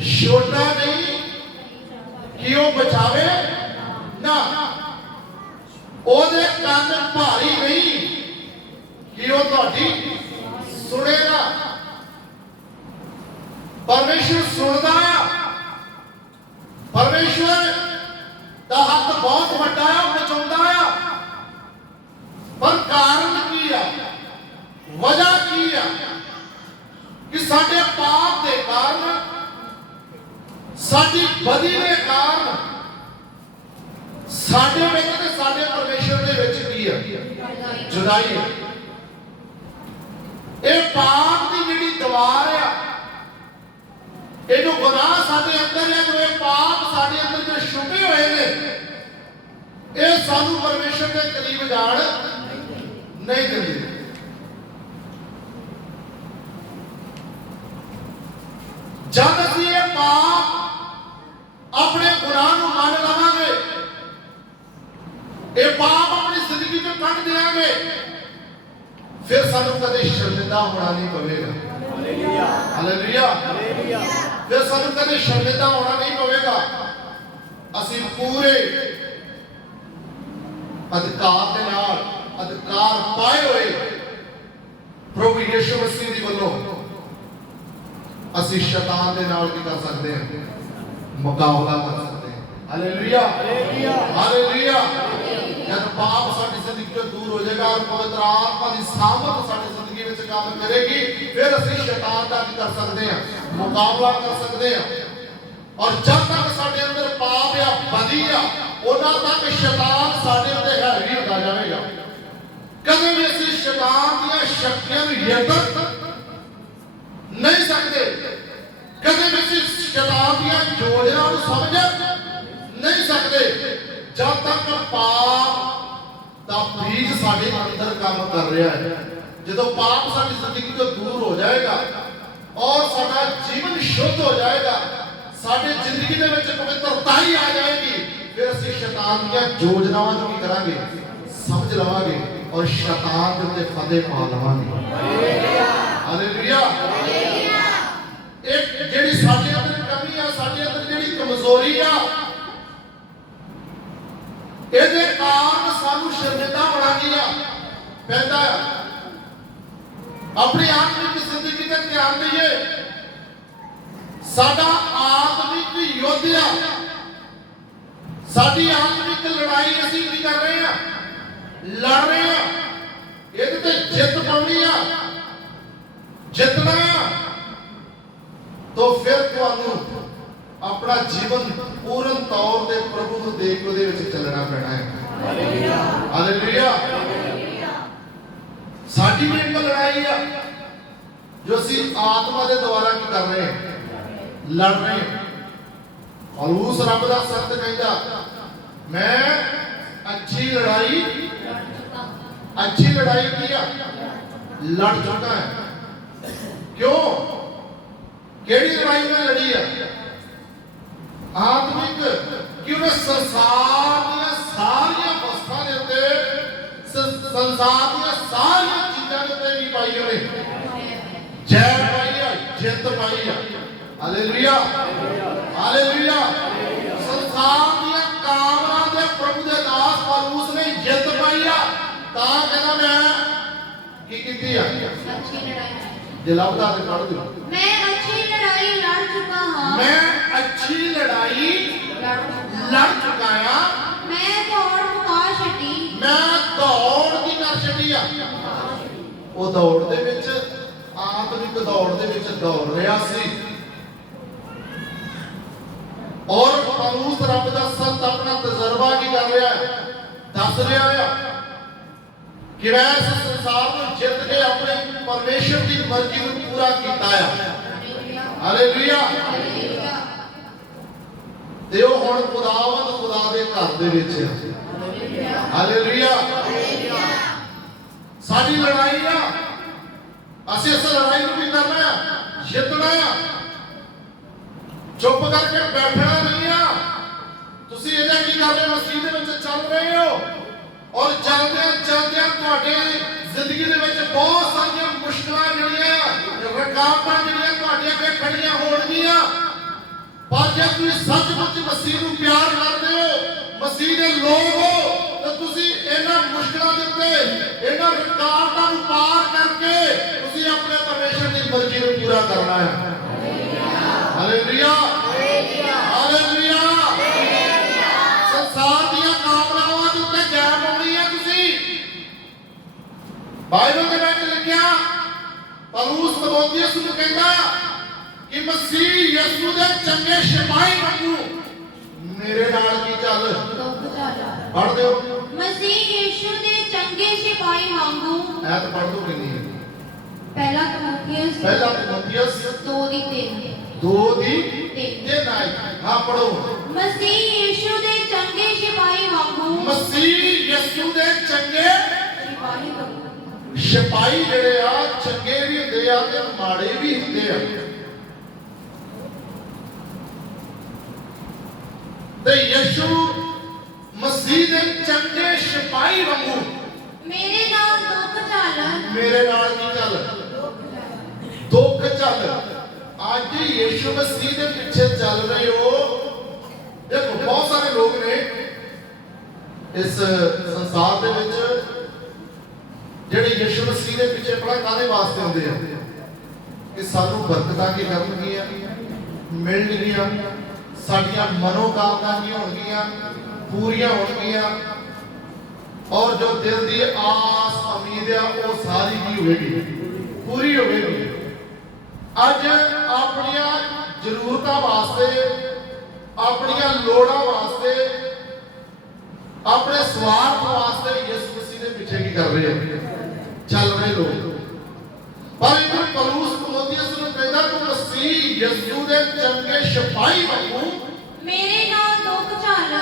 ਛੋਟਾ ਨਹੀਂ ਕਿ ਉਹ ਬਚਾਵੇ ਨਾ, ਉਹਦੇ ਕੰਨ ਭਾਰੀ ਨਹੀਂ ਕਿ ਉਹ ਤੁਹਾਡੀ ਸੁਣੇ ਨਾ। ਪਰਮੇਸ਼ਰ ਸੁਣਦਾ ਆ, ਪਰਮੇਸ਼ਰ ਦਾ ਹੱਥ ਬਹੁਤ ਵੱਡਾ ਆ, ਉਹ ਬਚਾਉਂਦਾ ਆ। ਪਰ ਕਾਰਨ ਕੀ ਆ? ਵਜ੍ਹਾ ਕੀ ਆ? ਕਿ ਸਾਡੇ ਪਾਪ ਦੇ ਕਾਰਨ, ਸਾਡੀ ਬਦੀ ਦੇ ਕਾਰਨ ਸਾਡੇ ਵਿੱਚ ਤੇ ਸਾਡੇ ਪਰਮੇਸ਼ਰ ਦੇ ਵਿੱਚ ਕੀ ਆ? ਜੁਦਾਈ ਹੈ। ਇਹ ਪਾਪ ਦੀ ਜਿਹੜੀ ਦੀਵਾਰ ਆ, ਇਹਨੂੰ ਗੁਨਾਹ ਸਾਡੇ ਅੰਦਰ ਹੈ, ਜੋ ਇਹ ਪਾਪ ਸਾਡੇ ਅੰਦਰ ਜੋ ਛੁਪੇ ਹੋਏ ਨੇ, ਇਹ ਸਾਨੂੰ ਪਰਮੇਸ਼ਰ ਦੇ ਕਰੀਬ ਜਾਣ ਨਹੀਂ ਦਿੰਦੇ। ਜਦ ਅਸੀਂ ਇਹ ਪਾਪ ਆਪਣੇ ਗੁਨਾਹ ਨੂੰ ਮੰਨ ਲਵਾਂਗੇ, ਇਹ ਪਾਪ ਆਪਣੀ ਜ਼ਿੰਦਗੀ ਚੋਂ ਕੱਢ ਦਿਆਂਗੇ, ਫਿਰ ਸਾਨੂੰ ਕਦੇ ਸ਼ਰਮਿੰਦਾ ਹੋਣਾ ਨਹੀਂ ਪਵੇਗਾ। Hallelujah, hallelujah. ਫਿਰ ਸਾਨੂੰ ਕਦੇ ਸ਼ਰਮਿੰਦਾ ਹੋਣਾ ਨਹੀਂ ਪਵੇਗਾ। ਅਸੀਂ ਪੂਰੇ ਅਧਿਕਾਰ ਦੇ ਨਾਲ, ਅਧਿਕਾਰ ਪਾਏ ਹੋਏ ਪ੍ਰਭੂ ਯਿਸੂ ਮਸੀਹ ਦੀ ਵੱਲੋਂ ਅਸੀਂ ਸ਼ੈਤਾਨ ਦੇ ਨਾਲ ਕੀ ਕਰ ਸਕਦੇ ਹਾਂ? ਮੁਕਾਬਲਾ ਕਰ ਸਕਦੇ ਹਾਂ। Hallelujah, hallelujah, hallelujah. ਜਦ ਪਾਪ ਸਾਡੀ ਜ਼ਿੰਦਗੀ ਤੋਂ ਦੂਰ ਹੋ ਜਾਏਗਾ ਔਰ ਪਵਿੱਤਰ ਆਤਮਾ ਦੀ ਸਾਮਰਥ ਸਾਡੀ ਜ਼ਿੰਦਗੀ ਵਿੱਚ ਕੰਮ ਕਰੇਗੀ, ਫਿਰ ਅਸੀਂ ਸ਼ੈਤਾਨ ਦਾ ਕੀ ਕਰ ਸਕਦੇ ਹਾਂ? ਮੁਕਾਬਲਾ ਕਰ ਸਕਦੇ ਹਾਂ। ਔਰ ਜਦ ਤੱਕ ਸਾਡੇ ਅੰਦਰ ਪਾਪ ਆ, ਬਦੀ ਆ, ਉਹਨਾਂ ਤੱਕ ਸ਼ੈਤਾਨ ਸਾਡੇ ਉੱਤੇ ਹਾਵੀ ਹੁੰਦਾ ਜਾਵੇਗਾ। ਕਦੇ ਵੀ ਅਸੀਂ ਸ਼ੈਤਾਨ ਦੀਆਂ ਸ਼ਕਤੀਆਂ ਨੂੰ ਜਿੱਤ ਨਹੀਂ ਸਕਦੇ, ਕਦੇ ਵੀ ਅਸੀਂ ਸ਼ੈਤਾਨ ਦੀਆਂ ਜੋੜਿਆਂ ਨੂੰ ਸਮਝ ਨਹੀਂ ਸਕਦੇ, ਜਦ ਤੱਕ ਪਾਪ ਦਾ ਬੀਜ ਸਾਡੇ ਅੰਦਰ ਕੰਮ ਕਰ ਰਿਹਾ ਹੈ, ਜਦੋਂ ਪਾਪ ਸਾਡੀ ਜ਼ਿੰਦਗੀ ਤੋਂ ਦੂਰ ਹੋ ਜਾਏਗਾ ਔਰ ਸਾਡਾ ਜੀਵਨ ਸ਼ੁੱਧ ਹੋ ਜਾਏਗਾ, ਸਾਡੇ ਜ਼ਿੰਦਗੀ ਦੇ ਵਿੱਚ ਪਵਿੱਤਰਤਾ ਹੀ ਆ ਜਾਏਗੀ, ਫਿਰ ਅਸੀਂ ਸ਼ੈਤਾਨ ਦੀਆਂ ਯੋਜਨਾਵਾਂ ਨੂੰ ਕੀ ਕਰਾਂਗੇ, ਸਮਝ ਲਵਾਂਗੇ ਔਰ ਸ਼ੈਤਾਨ ਦੇ ਉੱਤੇ ਫਤਿਹ ਪਾ ਲਵਾਂਗੇ। ਹਾਲੇਲੂਇਆ। ਇੱਕ ਜਿਹੜੀ ਸਾਡੇ ਅੰਦਰ ਕਮੀ ਆ, ਸਾਡੇ ਅੰਦਰ ਜਿਹੜੀ ਕਮਜ਼ੋਰੀ ਆ, ਇਹਦੇ ਕਾਰਨ ਸਾਨੂੰ ਸ਼ਰਮਿੰਦਾ ਹੋਣਾ ਪੈਂਦਾ ਹੈ। ਆਪਣੀ ਆਤਮਿਕ ਜ਼ਿੰਦਗੀ ਤੇ ਧਿਆਨ ਦਈਏ। ਸਾਡਾ ਆਤਮਿਕ ਯੋਧਿਆ, ਸਾਡੀ ਆਤਮਿਕ ਲੜਾਈ ਅਸੀਂ ਕੀ ਕਰ ਰਹੇ ਹਾਂ, ਲੜ ਰਹੇ ਹਾਂ, ਇਹਦੇ ਤੇ ਜਿੱਤ ਪਾਉਣੀ ਆ, ਜਿੱਤਣਾ ਆ, ਤਾਂ ਫਿਰ ਤੁਹਾਨੂੰ ਆਪਣਾ ਜੀਵਨ ਪੂਰਨ ਤੌਰ ਤੇ ਪ੍ਰਭੂ ਨੂੰ ਦੇਖ ਕੇ ਉਹਦੇ ਵਿੱਚ ਚੱਲਣਾ ਪੈਣਾ ਹੈ। ਹਾਲੇਲੂਇਆ। ਸਾਡੀ ਵੀ ਇੱਕ ਲੜਾਈ ਆ ਜੋ ਅਸੀਂ ਆਤਮਾ ਦੇ ਦੁਆਰਾ ਕੀ ਕਰ ਰਹੇ ਹਾਂ, ਲੜ ਰਹੇ ਹਾਂ। ਔਰ ਉਸ ਰੱਬ ਦਾ ਸੰਤ ਕਹਿੰਦਾ, ਮੈਂ ਅੱਛੀ ਲੜਾਈ ਕੀ ਆ, ਲੜ ਚੁੱਕਾ ਹੈ। ਕਿਉਂ? ਕਿਹੜੀ ਲੜਾਈ ਮੈਂ ਲੜੀ ਆ? ਆਤਮਿਕ। ਕਿ ਉਹਨੇ ਸੰਸਾਰ ਦੀਆਂ ਸਾਰੀਆਂ ਵਸਤਾਂ ਦੇ ਉੱਤੇ, ਸੰਸਾਰ ਦੀਆਂ ਸਾਰੀਆਂ ਚੀਜ਼ਾਂ ਦੇ ਉੱਤੇ ਕੀ ਪਾਈ ਉਹਨੇ, ਜੈ ਪਾਈ ਆ, ਜਿੱਤ ਪਾਈ ਆ। Hallelujah, hallelujah. ਸੰਸਾਰ ਦੀਆਂ ਕਾਮਨਾ ਦੇ ਪ੍ਰਭੂ ਦੇ ਦਾਸ ਪੌਲੁਸ ਨੇ ਜਿੱਤ ਪਾਈ ਆ, ਤਾਂ ਕਹਿੰਦਾ ਮੈਂ ਕੀ ਕੀਤੀ ਆ, ਅੱਛੀ ਲੜਾਈ। ਜੇ ਲੱਭਦਾ ਤੇ ਪੜ੍ਹ ਦਿਓ। ਮੈਂ ਅੱਛੀ ਲੜਾਈ ਲੜ ਚੁੱਕਾ ਹਾਂ, ਮੈਂ ਅੱਛੀ ਲੜਾਈ ਲੜ ਚੁੱਕਾ ਆ, ਮੈਂ ਦੌੜ ਮੁਕਾ ਛੱਡੀ, ਮੈਂ ਦੌੜ ਕੀ ਕਰ ਛੱਡੀ ਆ। ਉਹ ਦੌੜ ਦੇ ਵਿੱਚ, ਆਤਮਿਕ ਦੌੜ ਦੇ ਵਿੱਚ ਦੌੜ ਰਿਹਾ ਸੀ। ਔਰ ਪੌਲੁਸ ਰੱਬ ਦਾ ਸੰਤ ਆਪਣਾ ਤਜਰਬਾ ਕੀ ਕਰ ਰਿਹਾ ਹੈ, ਦੱਸ ਰਿਹਾ ਆ ਕਿ ਮੈਂ ਇਸ ਸੰਸਾਰ ਨੂੰ ਜਿੱਤ ਕੇ ਆਪਣੇ ਪਰਮੇਸ਼ਰ ਦੀ ਮਰਜ਼ੀ ਨੂੰ ਪੂਰਾ ਕੀਤਾ ਆ। ਹਾਲੇਲੂਇਆ। ਤੇ ਉਹ ਹੁਣ ਖੁਦਾਵੰਦ ਖੁਦਾ ਦੇ ਘਰ ਦੇ ਵਿੱਚ ਹੈ। ਹਾਲੇਲੂਇਆ। ਸਾਡੀ ਲੜਾਈ ਆ, ਅਸੀਂ ਇਸ ਲੜਾਈ ਨੂੰ ਵੀ ਕਰਨਾ ਆ, ਜਿੱਤਣਾ ਆ। ਚੁੱਪ ਕਰਕੇ ਬੈਠਣਾ ਨਹੀਂ ਆ। ਤੁਸੀਂ ਇਹਦਾ ਕੀ ਕਰ ਰਹੇ ਹੋ, ਮਸੀਹ ਦੇ ਵਿੱਚ ਚੱਲ ਰਹੇ ਹੋ ਔਰ ਚੱਲਦਿਆਂ ਚੱਲਦਿਆਂ ਤੁਹਾਡੇ ਜ਼ਿੰਦਗੀ ਦੇ ਵਿੱਚ ਬਹੁਤ ਸਾਰੀਆਂ ਮੁਸ਼ਕਲਾਂ ਜਿਹੜੀਆਂ, ਰੁਕਾਵਟਾਂ ਜਿਹੜੀਆਂ ਤੁਹਾਡੇ ਅੱਗੇ ਖੜੀਆਂ ਹੋਣਗੀਆਂ। ਪਰ ਜੇ ਤੁਸੀਂ ਸੱਚਮੁੱਚ ਮਸੀਹ ਨੂੰ ਪਿਆਰ ਕਰਦੇ ਹੋ, ਮਸੀਹ ਦੇ ਲੋਕ ਹੋ, ਤਾਂ ਤੁਸੀਂ ਇਹਨਾਂ ਮੁਸ਼ਕਲਾਂ ਦੇ ਉੱਤੇ, ਇਹਨਾਂ ਰੁਕਾਵਟਾਂ ਨੂੰ ਪਾਰ ਕਰਕੇ ਤੁਸੀਂ ਆਪਣੇ ਪਰਮੇਸ਼ਰ ਦੀ ਮਰਜ਼ੀ ਨੂੰ ਪੂਰਾ ਕਰਨਾ ਹੈ। Hallelujah, hallelujah. ਸੰਸਾਰ ਦੀਆਂ ਕਾਮਨਾਵਾਂ ਦੇ ਉੱਤੇ ਜੈ ਪਾਉਣੀ ਹੈ ਤੁਸੀਂ। ਬਾਈਬਲ ਦੇ ਵਿੱਚ ਲਿਖਿਆ, ਪੌਲੁਸ ਤਿਮੋਥੀਉਸ ਨੂੰ ਕਹਿੰਦਾ ਕਿ ਮਸੀਹ ਯਿਸੂ ਦੇ ਚੰਗੇ ਸਿਪਾਹੀ ਵਾਂਗੂ ਮੇਰੇ ਨਾਲ ਕੀ ਚੱਲ। ਪੜ੍ਹ ਦਿਓ। ਮਸੀਹ ਯਿਸੂ ਦੇ ਚੰਗੇ ਸਿਪਾਹੀ ਵਾਂਗੂ। ਐਤ ਪੜ੍ਹ ਦੋ ਕਿੰਨੀ ਹੈ? ਪਹਿਲਾ ਤਿਮੋਥੀਉਸ 2:3। 2:3 ਆਈ। ਹਾਂ ਪੜ੍ਹੋ। ਮਸੀਹ ਯਿਸੂ ਦੇ ਚੰਗੇ ਸਿਪਾਹੀ ਵਾਂਗੂ। ਮਸੀਹ ਯਿਸੂ ਦੇ ਚੰਗੇ ਸਿਪਾਹੀ ਵਾਂਗੂ। ਸਿਪਾਹੀ ਜਿਹੜੇ ਆ, ਚੰਗੇ ਵੀ ਹੁੰਦੇ ਆ ਤੇ ਮਾੜੇ ਵੀ ਹੁੰਦੇ ਆ। ਤੇ ਯਿਸੂ ਮਸੀਹ ਦੇ ਚੰਗੇ ਸਿਪਾਹੀ ਵਾਂਗੂ ਮੇਰੇ ਨਾਲ ਦੁੱਖ ਝੱਲ। ਮੇਰੇ ਨਾਲ ਕੀ ਚੱਲ? ਦੁੱਖ ਝੱਲ। ਅੱਜ ਯਿਸੂ ਮਸੀਹ ਦੇ ਪਿੱਛੇ ਚੱਲ ਰਹੇ ਹੋ। ਦੇਖੋ ਬਹੁਤ ਸਾਰੇ ਲੋਕ ਨੇ ਇਸ ਸੰਸਾਰ ਦੇ ਵਿੱਚ ਜਿਹੜੇ ਯਿਸੂ ਮਸੀਹ ਦੇ ਪਿੱਛੇ ਪੜਾ ਕਾਹਦੇ ਵਾਸਤੇ ਹੁੰਦੇ ਆ ਕਿ ਸਾਨੂੰ ਬਰਕਤਾਂ ਕੀ ਕਰਨਗੀਆਂ, ਮਿਲਣਗੀਆਂ, ਸਾਡੀਆਂ ਮਨੋਕਾਮਨਾਵਾਂ ਕੀ ਹੋਣਗੀਆਂ, ਪੂਰੀਆਂ ਹੋਣਗੀਆਂ, ਔਰ ਜੋ ਦਿਲ ਦੀ ਆਸ ਉਮੀਦ ਆ ਉਹ ਸਾਰੀ ਕੀ ਹੋਵੇਗੀ, ਪੂਰੀ ਹੋਵੇਗੀ। ਅੱਜ ਆਪਣੀਆਂ ਜ਼ਰੂਰਤਾਂ ਵਾਸਤੇ, ਆਪਣੀਆਂ ਲੋੜਾਂ ਵਾਸਤੇ, ਆਪਣੇ ਸਵਾਰਥ ਵਾਸਤੇ ਯਿਸੂ ਮਸੀਹ ਦੇ ਪਿੱਛੇ ਕੀ ਕਰ ਰਹੇ ਆ, ਚੱਲ ਰਹੇ ਲੋਕ। ਪਰ ਇਹ ਪੌਲੁਸ ਤਿਮੋਥੀਉਸ ਨੂੰ ਕਹਿੰਦਾ ਕਿ ਮਸੀਹ ਯਿਸੂ ਦੇ ਚੰਗੇ ਸਿਪਾਹੀ ਵਾਂਗੂ ਮੇਰੇ ਨਾਲ ਦੁੱਖ ਝੱਲ।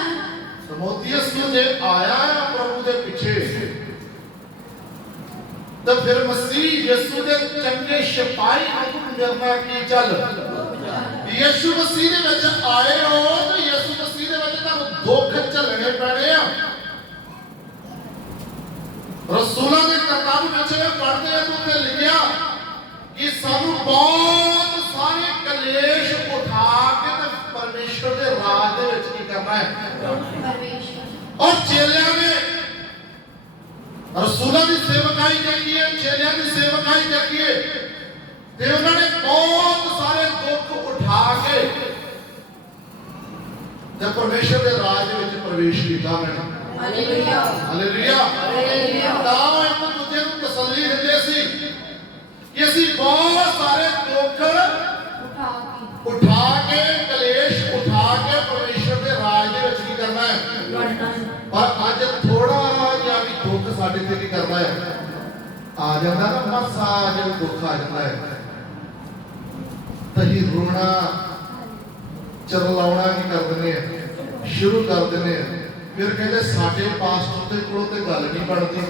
ਤਿਮੋਥੀਉਸ ਨੂੰ ਜੇ ਆਇਆ ਹੈ ਪ੍ਰਭੂ ਦੇ ਪਿੱਛੇ, तो फिर मसीह यीशु के चंगे सिपाही करना की चल यीशु मसीह दे विच आए हो तो यीशु मसीह दे विच तुहानू दुख झलने पैणे आ। रसूलां दे किताब विच पढ़दे आ तो उत्थे लिखिया कि सानू बहुत सारे कलेश उठा के ते परमेश्वर दे राज दे विच की करना है। और चेलियां ने रसूलां दी सेवकाई की है, चेलियां दी सेवकाई की है ते उन्होंने बहुत सारे दुख उठा के ते परमेश्वर दे राज दे विच प्रवेश कीता। मैंने हालेलुया हालेलुया हालेलुया तां एक दूजे नूं तसल्ली दिंदे सी कि असीं बहुत सारे दुख उठा के कलेश उठा के परमेश्वर दे राज दे विच की करना है। पर अज थोड़ा जिहा भी दुख साडे ते की करना है आ जांदा ना, मासा जिहा दुख आ जांदा है तही रोना चिल्लाउणा की कर दिंदे आ, शुरू कर दिंदे आ। फिर कहते साडे पास्टर दे कोलों ते गल नहीं बनदी,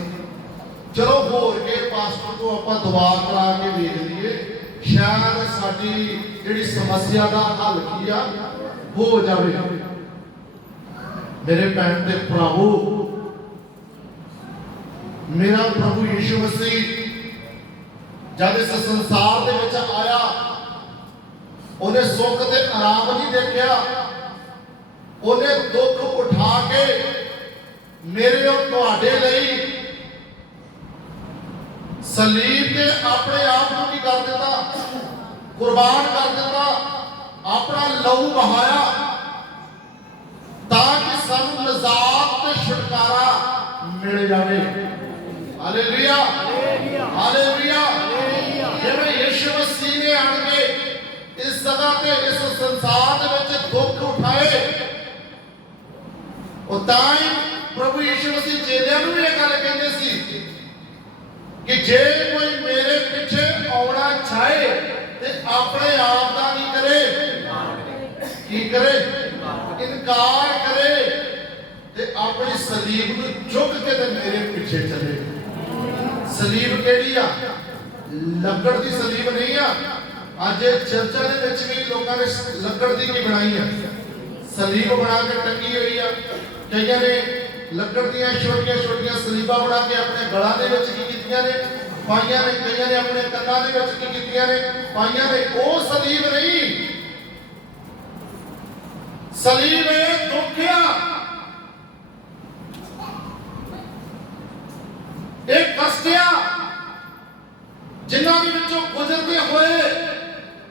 चलो होर के पास्टर को आपां दुआ करा के वेख लईए, शायद साडी जिहड़ी समस्या दा हल की आ हो जावे। मेरे भैन ते भरावो, मेरा प्रभु यीशु मसीह जब इस संसार दे विच आया उन्हें सुख ते आराम नहीं देखा, उन्हें दुख उठा के मेरे और तुहाडे लई सलीब ते अपने आप को की कर दिता, कुर्बान कर दिता, अपना लहू बहाया ताकि सानू नजात ते छुटकारा मिल जावे। Hallelujah hallelujah. जिवें यीशु मसीह ने आण के इस जगह पे इस संसार दे विच दुख उठाए, और ताई प्रभु यीशु मसीह चेलियां नूं ये गल कहंदे सी कि जे कोई मेरे पीछे आउणा चाहे ते अपने आप दा की करे, इनकार करे ते अपनी सलीब नूं चुक के ते मेरे पीछे चले। सलीब केड़ी आ? लकड़ दी सलीब नहीं आ। आज चर्चा दे विच भी लोकां ने लकड़ दी की बनाई है, सलीब बना के टंगी हुई है। कईयां ने लकड़ दी छोटियां छोटियां सलीबां बना के अपने गलां दे विच की कीतियां ने पाइयां ने, कईयां ने अपने कंनां दे विच की कीतियां ने पाइयां ने। ओ सलीब नहीं, सलीब है दुख आ, एक कष्ट आ जिन्हां दे विचों गुजरते हुए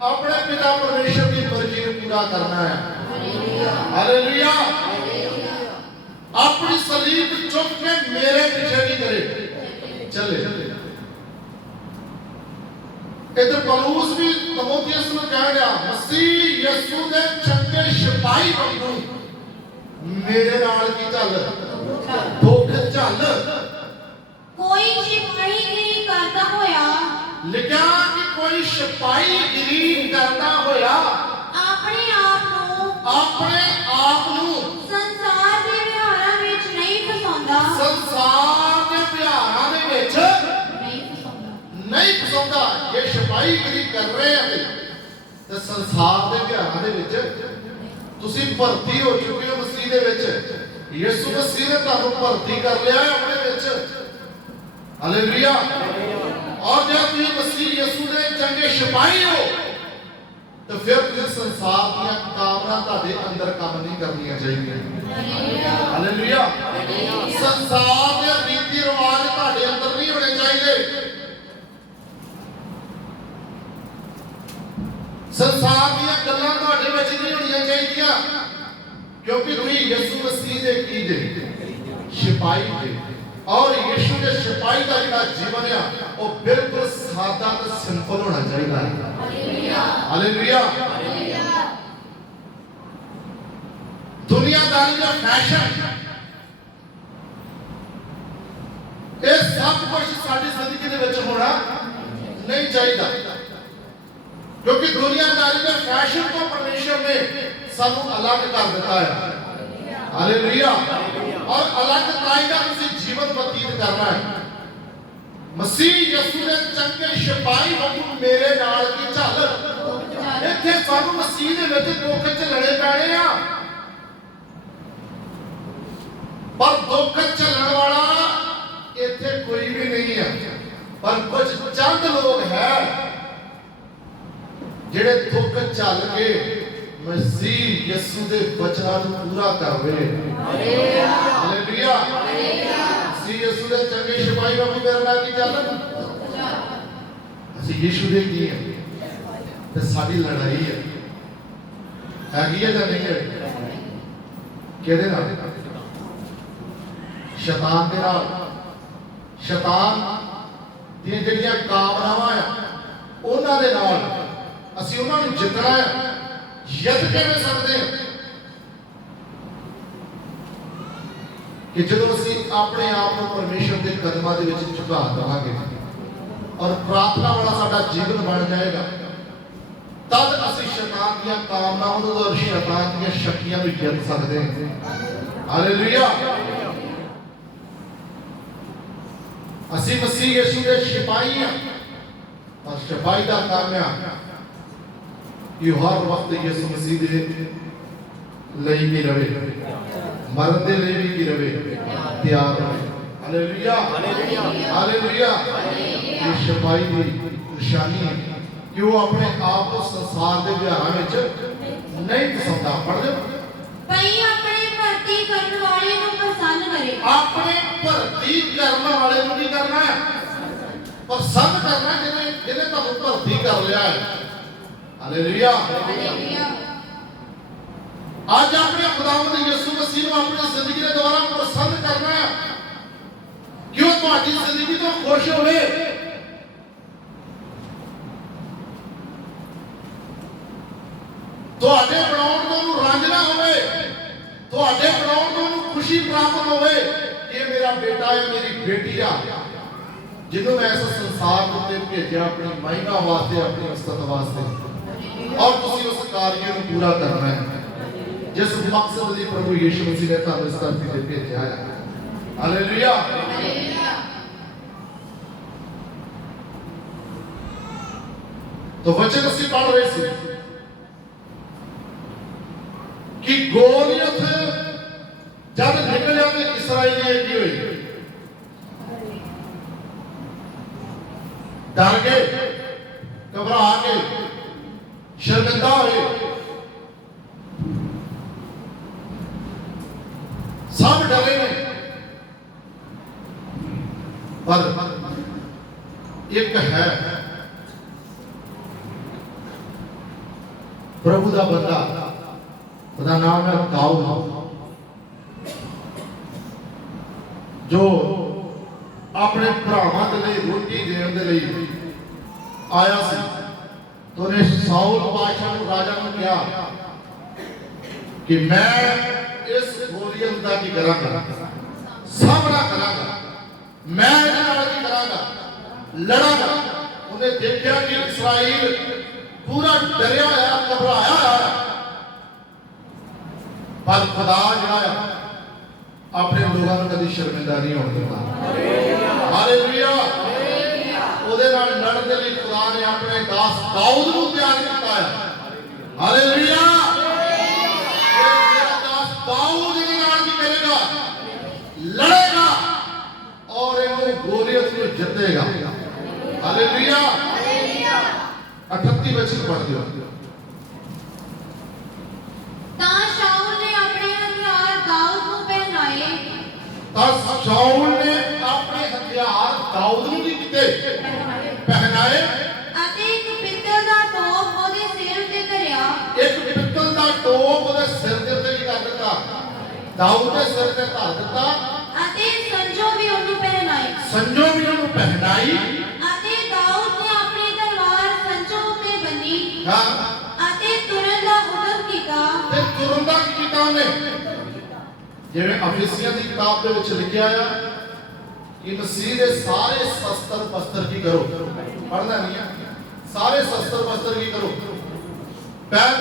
अपने पिता परमेश्वर की मर्जी को पूरा करना है। हालेलुया। अपनी सलीब चुक के मेरे पीछे नहीं करे चले। इधर पौलुस भी तीमुथियुस नूं कह रहा, मसीह यीशु दे चंगे सिपाही बनू मेरे नाल की चल, दुख झल। कोई सिपाहीगिरी करता होया, लिखा कि कोई सिपाहीगिरी करता होया अपने आप नूं संसार दे विहारां विच नहीं फसाउंदा, संसार दे विहारां दे विच नहीं फसाउंदा। ये सिपाहीगिरी कर रहे हैं ते संसार दे विहारां दे विच तुसीं भर्ती हो चुके हो मसीह दे विच। यीशु मसीह ने तुहानूं भर्ती कर लिया है अपने विच। हालेलुया। और जब तुम मसीह यीशु दे चंगे सिपाही हो तो फिर तुम संसार दी कामना तुहाडे अंदर काम नहीं करनियां चाहिए। हालेलुया। संसार दे रीति रिवाज तुहाडे अंदर नहीं होने चाहिए। संसार दी गल्लां तुहाडे विच नहीं होणियां चाहिए, क्योंकि तुम यीशु मसीह दे की जे सिपाही जे। और यीशु के सिपाही का जिहड़ा जीवन है वो बिल्कुल सादा ते सिंपल होना चाहिए। हालेलुया। दुनियादारी का फैशन ये सब कुछ साडी जिंदगी दे विच होना नहीं चाहिए, क्योंकि दुनियादारी का फैशन तो परमेश्वर ने सानू अलग कर दिता है। हालेलुया। और अलग तरीके का जीवन व्यतीत करना है। मसीह यसू दे चंगे सिपाही वांगू मेरे नाल की चल इत्थे सानू मसीह दे विच दुख झलने पैणे आ पर दुख झलण वाला इत्थे कोई भी नहीं है पर कुछ चंद लोग है जिहड़े दुख झल के मसीह यसू दे वचनां नूं पूरा करवे हालेलुया मसीह यसू दे चंगे सिपाही वांगू मेरे नाल की चल ਅਸੀਂ ਯीशु ਦੇ ਕੀ ਹੈ ਤੇ ਸਾਡੀ ਲੜਾਈ ਹੈ ਹੈਗੀ ਹੈ ਜਾਂ ਨਹੀਂ ਹੈ ਕਿਹਦੇ ਨਾਲ ਸ਼ੈਤਾਨ ਦੇ ਨਾਲ ਸ਼ੈਤਾਨ ਦੀਆਂ ਜਿਹੜੀਆਂ ਕਾਮਨਾਵਾਂ ਆ ਉਹਨਾਂ ਦੇ ਨਾਲ ਅਸੀਂ ਉਹਨਾਂ ਨੂੰ ਜਿੱਤਣਾ ਹੈ ਜਿੱਤ ਕਿਵੇਂ ਸਕਦੇ ਹਾਂ ਕਿ ਜਦੋਂ ਅਸੀਂ ਆਪਣੇ ਆਪ ਨੂੰ ਪਰਮੇਸ਼ਰ ਦੇ ਕਦਮਾਂ ਦੇ ਵਿੱਚ ਝੁਕਾ ਦੇਵਾਂਗੇ और प्रार्थना वाला साडा जीवन बन जाएगा तद असि शैतान दी कामनाओं और शैतान दी शक्तियां भी जीत सकते हैं हालेलुया असि मसीह यीशु दे सिपाही हैं और सिपाही दा काम है कि हर वक्त यीशु मसीह दे ਲਈ ਵੀ ਰਵੇ ਮਰਨ ਦੇ ਲਈ ਵੀ ਕੀ ਰਵੇ ਤਿਆਰ ਰਵੇ ਹਾਲੇਲੂਇਆ ਹਾਲੇਲੂਆ ये सिपाही की निशानी है कि वो अपने आप को संसार के व्यवहार में नहीं पसंदा पढ़ दो कई अपने भर्ती करने वाले को पसंद करे अपने भर्ती करने वाले को नहीं करना है पसंद करना है जिन्हें तो भर्ती कर लिया है हालेलुया हालेलुया आज अपने खुदावंद यीशु मसीह को अपनी जिंदगी के द्वारा पसंद करना है क्यों तुम्हारी जिंदगी तो खुश होवे ਤੁਹਾਡੇ ਬਣਾਉਣ ਤੋਂ ਨੂੰ ਰੰਜ ਨਾ ਹੋਵੇ ਤੁਹਾਡੇ ਬਣਾਉਣ ਤੋਂ ਨੂੰ ਖੁਸ਼ੀ ਪ੍ਰਾਪਤ ਹੋਵੇ ਇਹ ਮੇਰਾ ਬੇਟਾ ਹੈ ਮੇਰੀ ਬੇਟੀ ਆ ਜਿਹਨੂੰ ਮੈਂ ਇਸ ਸੰਸਾਰ ਉੱਤੇ ਭੇਜਿਆ ਆਪਣੀ ਮਹਿਮਾ ਵਾਸਤੇ ਆਪਣੀ ਉਸਤਤ ਵਾਸਤੇ ਔਰ ਤੁਸੀਂ ਉਸ ਕਾਰਜ ਨੂੰ ਪੂਰਾ ਕਰਨਾ ਹੈ ਜਿਸ ਮਕਸਦ ਲਈ ਪ੍ਰਭੂ ਯੀਸ਼ੂ ਮਸੀਹ ਨੇ ਤੁਹਾਨੂੰ ਇਸ ਧਰਤੀ ਤੇ ਭੇਜਿਆ ਹੈ ਹਾਲੇਲੂਇਆ तो वचन ਅਸੀਂ पढ़ रहे थे कि गोलियत जब निकलिया तो इसराइली की हुई डर गए घबरा के शर्मिंदा हुए सब डरे ने पर एक है प्रभु का बंदा उसका नाम है दाऊद जो अपने भरावां दे लई रोटी देण दे लई आया सी तो ने साउल बादशाह नूं राजा नूं कहा कि मैं इस गोलियत दा की करांगा सामना करांगा मैं इहदे नाल की करांगा लड़ांगा उन्हें देखा कि इस्राइल पूरा डरिया होया घबराया होया पर खुदा जिहड़ा अपने लोगों को कभी शर्मिंदा नहीं होने देता हालेलुया ओदे नाल लड़न दे लई खुदा ने अपने दास दाऊद नूं तैयार कीता है हालेलुया मेरा दास दाऊद इहदे नाल की करेगा लड़ेगा और इहनूं गोलियत को जितेगा हालेलुया 38 वचन पढ़ दियो ਤਾਂ शाऊल ने अपने हथियार दाऊद ਨੂੰ ਪਹਿਨਾਏ ਤਾਂ शाऊल ने अपने हथियार दाऊद ਨੂੰ ਕੀ ਕੀਤੇ ਪਹਿਨਾਏ ਅਤੇ ਇੱਕ ਪਿੱਤਲ ਦਾ ਟੋਪ ਉਹਦੇ ਸਿਰ ਤੇ ਧਰਿਆ ਇੱਕ ਪਿੱਤਲ ਦਾ ਟੋਪ ਉਹਦੇ ਸਿਰ ਦੇ ਉੱਤੇ ਕੀ ਕਰ ਦਿੱਤਾ दाऊद ਦੇ ਸਿਰ ਤੇ ਧਰ ਦਿੱਤਾ ਅਤੇ ਸੰਜੋ ਵੀ ਉਹਨੂੰ ਪਹਿਨਾਈ ਸੰਜੋ ਵੀ ਉਹਨੂੰ ਪਹਿਨਾਈ ਅਤੇ दाऊद ਨੇ ਆਪਣੀ ਤਲਵਾਰ ਸੰਜੋ ਉੱਤੇ ਬੰਨੀ ਹਾਂ ਅਤੇ ਤੁਰਨ ਦਾ ਹੁਕਮ ਕੀਤਾ ਤੇ ਤੁਰਨ ਦਾ ਕੀ ਕੀਤਾ ਉਹਨੇ ਜਿਵੇਂ ਅਫੀਸੀਆਂ ਦੀ ਕਿਤਾਬ ਦੇ ਵਿੱਚ ਲਿਖਿਆ ਆ कि मसीह दे सारे शस्त्र वस्त्र की करो पढ़ना नहीं है सारे शस्त्र वस्त्र की करो पहन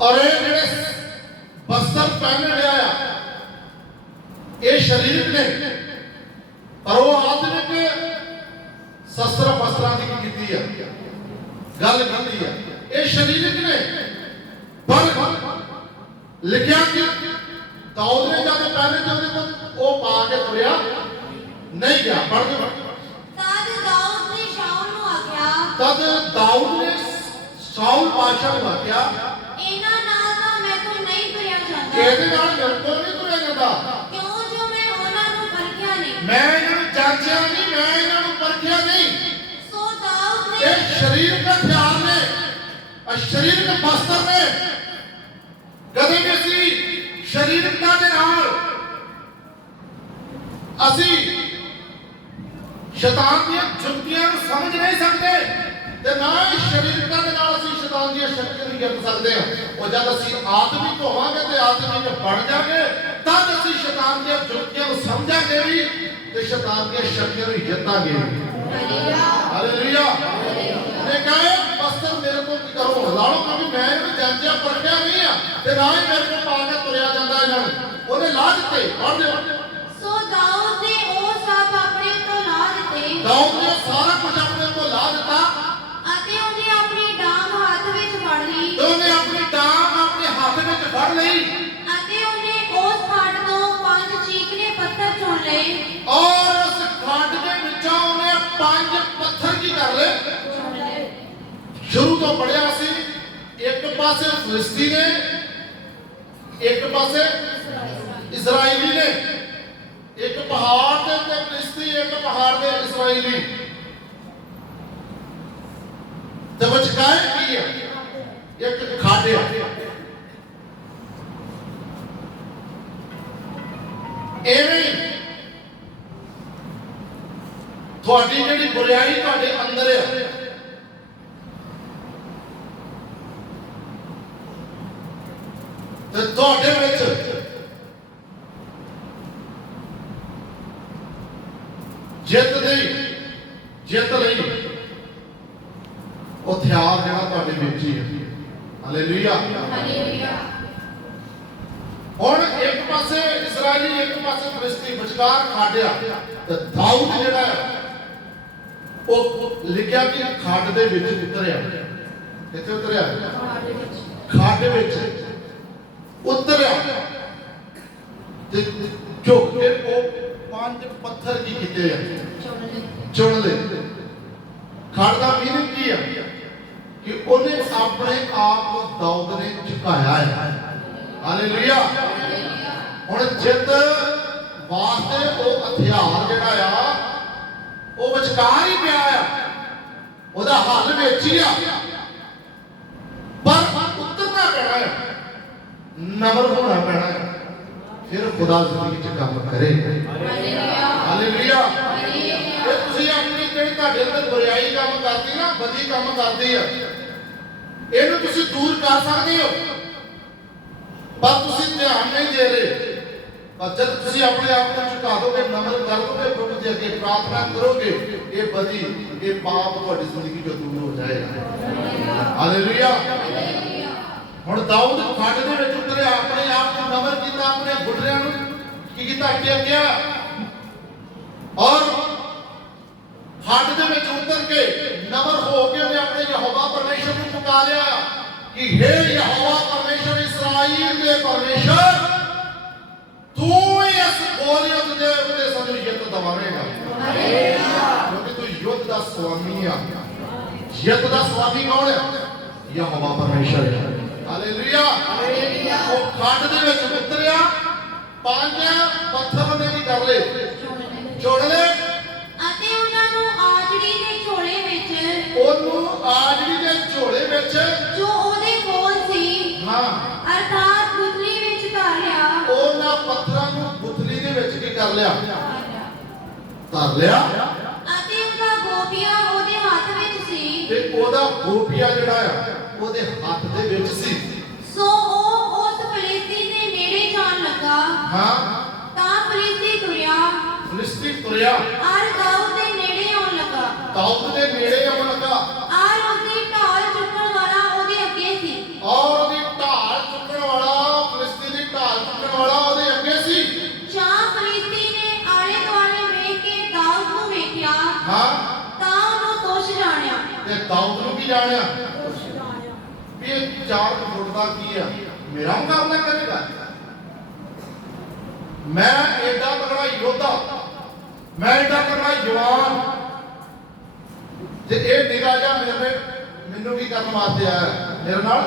और ये जेड़े वस्त्र पहन लिया ये शरीर ने शस्त्र पस्त्रां दी कीती है गल कीती है ये शरीरक ने पर लिखिया कि दाऊद ने जब पहले जो वो पा के तुरया नहीं गया पढ़ के तद दाऊद ने शाऊल बादशाह को आख्या इना नाल तां मैं तो नहीं तुरया जांदा ਇਹਦੇ ਨਾਲ ਮੇਰੇ ਕੋਲ ਨਹੀਂ ਤੁਰਿਆ ਜਾਂਦਾ क्यों जो मैं ਉਹਨਾਂ ਨੂੰ ਪਰਖਿਆ ਨਹੀਂ मैं ਇਹਨਾਂ ਨੂੰ ਜਾਂਚਿਆ नहीं मैं ਇਹਨਾਂ ਨੂੰ ਪਰਖਿਆ नहीं सो दाऊद ने ये शरीर का ख्याल ने शरीर के बस्तर ने कदे भी ਅਸੀਂ ਸ਼ਰੀਰਕਤਾ ਦੇ ਨਾਲ ਅਸੀਂ शैतान ਦੀਆਂ ਜੁਗਤੀਆਂ ਨੂੰ ਸਮਝ ਨਹੀਂ ਸਕਦੇ ਤੇ ਨਾ ਹੀ ਸ਼ਰੀਰਕਤਾ ਦੇ ਨਾਲ ਅਸੀਂ ਸ਼ੈਤਾਨ ਦੀਆਂ ਸ਼ਕਤੀਆਂ ਨੂੰ ਜਿੱਤ ਸਕਦੇ ਹਾਂ ਉਹ ਜਦ ਅਸੀਂ ਆਤਮਿਕ ਹੋਵਾਂਗੇ ਤੇ ਆਤਮਿਕ ਬਣ ਜਾਵਾਂਗੇ ਤਦ ਅਸੀਂ ਸ਼ੈਤਾਨ ਦੀਆਂ ਜੁਗਤੀਆਂ ਨੂੰ ਸਮਝਾਂਗੇ ਵੀ ਤੇ ਸ਼ੈਤਾਨ ਦੀਆਂ ਸ਼ਕਤੀਆਂ ਨੂੰ ਜਿੱਤਾਂਗੇ ਹਾਲੇਲੂਇਆ ਨੇ ਕਹੇ ਬਸਤਰ ਮੇਰੇ ਕੋਲ ਕੀ ਕਰੋ ਲਾੜੋ ਕਿਉਂਕਿ ਮੈਂ ਇਹਨੂੰ ਜਾਂਚਿਆ ਪਰਖਿਆ ਨਹੀਂ ਆ ਤੇ ਨਾ ਹੀ ਮੇਰੇ ਕੋਲ ਪਾ ਕੇ ਤੁਰਿਆ ਜਾਂਦਾ ਇਹਨਾਂ ਨੂੰ ਉਹਨੇ ਲਾ ਦਿੱਤੇ ਪੜ੍ਹ ਦਿਓ सो दाऊद ने ओ सब अपने तो ला दिते दाऊद ने सारा कुछ अपने को ला दिता ਅਤੇ ਉਹਨੇ ਆਪਣੀ ਡਾਂਗ ਹੱਥ ਵਿੱਚ ਫੜ ਲਈ तो उन्हें अपनी टांग अपने हाथ में फड़ ली ਅਤੇ ਉਹਨੇ ਉਸ ਖੱਡ ਤੋਂ 5 ਚੀਕਨੇ ਪੱਥਰ ਚੁਣ ਲਏ और उस खड्ड के विचों उन्हें 5 पत्थर की कर ले शुरू तो पढ़िया सी एक पासे फिलिस्ती ने एक पासे इजराइली ने एक पहाड़ दे उत्ते फिलिस्ती एक पहाड़ दे इजराइली ते विचकार की है एक खड्ड है एवें ਤੁਹਾਡੀ ਜਿਹੜੀ ਬੁਰਾਈ ਤੁਹਾਡੇ ਅੰਦਰ ਹੈ ਤੇ ਤੁਹਾਡੇ ਵਿੱਚ ਜਿੱਤ ਲਈ ਉਹ ਹਥਿਆਰ ਜਿਹੜਾ ਤੁਹਾਡੇ ਵਿੱਚ ਹੀ ਹੈ ਹਾਲੇਲੂਇਆ ਹਾਲੇਲੂਇਆ ਹੁਣ ਇੱਕ ਪਾਸੇ ਇਸਰਾਇਲੀ ਇੱਕ ਪਾਸੇ ਫਿਲਿਸਤੀ ਵਿਚਕਾਰ ਖਾੜਿਆ ਤੇ ਦਾਊਦ ਜਿਹੜਾ ਹੈ ਉਹ ਲਿਖਿਆ ਕਿ ਖੱਡ ਦੇ ਵਿੱਚ ਉਤਰਿਆ ਕਿੱਥੇ ਉਤਰਿਆ ਖੱਡ ਵਿੱਚ ਉਤਰਿਆ ਤੇ ਝੁਕ ਕੇ ਉਹ 5 ਪੱਥਰ ਕੀ ਕੀਤੇ ਆ ਚੁਣ ਲੈ ਖੱਡ ਦਾ ਮੀਨਿੰਗ ਕੀ ਆ ਕਿ ਉਹਨੇ ਆਪਣੇ ਆਪ ਨੂੰ ਦਾਊਦ ਨੇ ਝੁਕਾਇਆ ਹੈ ਹਾਲੇਲੂਇਆ ਹੁਣ ਜਿੱਤ ਵਾਸਤੇ ਉਹ ਹਥਿਆਰ ਜਿਹੜਾ ਆ ਉਹ ਵਿਚਕਾਰ ਹੀ ਪਿਆ ਆ ਉਹਦਾ ਹੱਲ ਵਿੱਚ ਹੀ ਆ ਪਰ ਉਤਰਨਾ ਪੈਣਾ ਹੈ ਨਮਰ ਹੋਣਾ ਪੈਣਾ ਹੈ ਫਿਰ ਖੁਦਾ ਜ਼ਿੰਦਗੀ 'ਚ ਕੰਮ ਕਰੇ ਹਾਲੇਲੂਇਆ ਇਹ ਤੁਸੀਂ ਆਪਣੀ ਜਿਹੜੀ ਤੁਹਾਡੇ ਅੰਦਰ ਬੁਰਾਈ ਕੰਮ ਕਰਦੀ ਨਾ ਬਦੀ ਕੰਮ ਕਰਦੀ ਆ ਇਹਨੂੰ ਤੁਸੀਂ ਦੂਰ ਕਰ ਸਕਦੇ ਹੋ ਪਰ ਤੁਸੀਂ ਧਿਆਨ ਨਹੀਂ ਦੇ ਰਹੇ ਪਰ ਜਦ ਤੁਸੀਂ ਆਪਣੇ ਆਪ ਨੂੰ ਝੁਕਾ ਦੋਗੇ ਨਮਰ ਕਰ ਦੋਗੇ ਪ੍ਰਭੂ ਦੇ ਅੱਗੇ ਪ੍ਰਾਰਥਨਾ ਕਰੋਗੇ ਇਹ ਬਦੀ ਇਹ ਪਾਪ ਤੁਹਾਡੀ ਜ਼ਿੰਦਗੀ ਤੋਂ ਦੂਰ ਹੋ ਜਾਏਗਾ ਹਾਲੇਲੂਇਆ ਹੁਣ ਦਾਊਦ ਖੱਡ ਦੇ ਵਿੱਚ ਉਤਰਿਆ ਆਪਣੇ ਆਪ ਨੂੰ ਨਮਰ ਕੀਤਾ ਆਪਣੇ ਗੁੱਡਰਿਆਂ ਨੂੰ ਕੀ ਕੀਤਾ ਅੱਗੇ ਗਿਆ ਔਰ ਖੱਡ ਦੇ ਵਿੱਚ ਉਤਰ ਕੇ ਨਮਰ ਹੋ ਕੇ ਉਹਨੇ ਆਪਣੇ ਯਹੋਵਾ ਪਰਮੇਸ਼ਰ ਨੂੰ ਪੁਕਾਰਿਆ कि हे यहोवा परमेश्वर इस्राएल के परमेश्वर तू ही इस गोलियत दे उत्ते सानू जिੱਤ दवावेगा क्योंकि तू युद्ध दा स्वामी है जिੱਤ दा स्वामी कौन है यहोवा परमेश्वर हालेलुया वो खड्ड दे विच उतरिया 5 पत्थर ने की कर ले जोड़ ले ਅਤੇ ਉਹਨਾਂ ਨੂੰ ਆਜੜੀ ਦੇ ਝੋਲੇ ਵਿੱਚ ਉਹਨੂੰ ਆਜੜੀ ਦੇ ਝੋਲੇ ਵਿੱਚ ਜੋ ਉਹਦੇ ਕੋਲ ਸੀ ਹਾਂ ਅਰਥਾਤ ਗੁਥਲੀ ਵਿੱਚ ਧਰ ਲਿਆ ਉਹਨਾਂ ਪੱਥਰਾਂ ਨੂੰ ਗੁਥਲੀ ਦੇ ਵਿੱਚ ਕੀ ਕਰ ਲਿਆ ਧਰ ਲਿਆ ਅਤੇ ਉਹਦਾ ਗੋਪੀਆ ਉਹਦੇ ਹੱਥ ਵਿੱਚ ਸੀ ਤੇ ਉਹਦਾ ਗੋਪੀਆ ਜਿਹੜਾ ਆ ਉਹਦੇ ਹੱਥ ਦੇ ਵਿੱਚ ਸੀ ਸੋ ਉਹ ਉਸ ਫਲਿਸਤੀ ਦੇ ਨੇੜੇ ਜਾਣ ਲੱਗਾ ਹਾਂ ਤਾਂ ਫਲਿਸਤੀ ਤੁਰਿਆ ਔਰ ਦਾਊਦ ਦੇ ਨੇੜੇ ਆਉਣ ਲੱਗਾ ਦਾਊਦ ਦੇ ਨੇੜੇ ਆਉਣ ਲੱਗਾ ਔਰ ਉਹਦੀ ਢਾਲ ਚੁੱਕਣ ਵਾਲਾ ਉਹਦੇ ਅੱਗੇ ਸੀ ਔਰ ਉਹਦੀ ਢਾਲ ਚੁੱਕਣ ਵਾਲਾ ਫਿਲਿਸਤੀ ਦੀ ਢਾਲ ਚੁੱਕਣ ਵਾਲਾ ਉਹਦੇ ਅੱਗੇ ਸੀ ਜਾਂ ਫਲਿਸਤੀ ਨੇ ਆਲੇ ਦੁਆਲੇ ਵੇਖ ਕੇ ਦਾਊਦ ਨੂੰ ਵੇਖਿਆ ਹਾਂ ਤਾਂ ਤੇ ਦਾਊਦ ਨੂੰ ਕੀ ਜਾਣਿਆ ਵੀ ਇਹ 4 ਫੁੱਟ ਦਾ ਕੀ ਆ, ਮੇਰਾ ਮੁਕਾਬਲਾ ਕਰੇਗਾ। ਮੈਂ ਐਡਾ ਤਗੜਾ ਯੋਧਾ, ਮੈਂ ਐਡਾ ਤਗੜਾ ਜਵਾਨ, ਤੇ ਇਹ ਨਿਗਾਹ ਜਾ ਮੈਨੂੰ ਕੀ ਕਰਨ ਵਾਸਤੇ ਆਇਆ, ਮੇਰੇ ਨਾਲ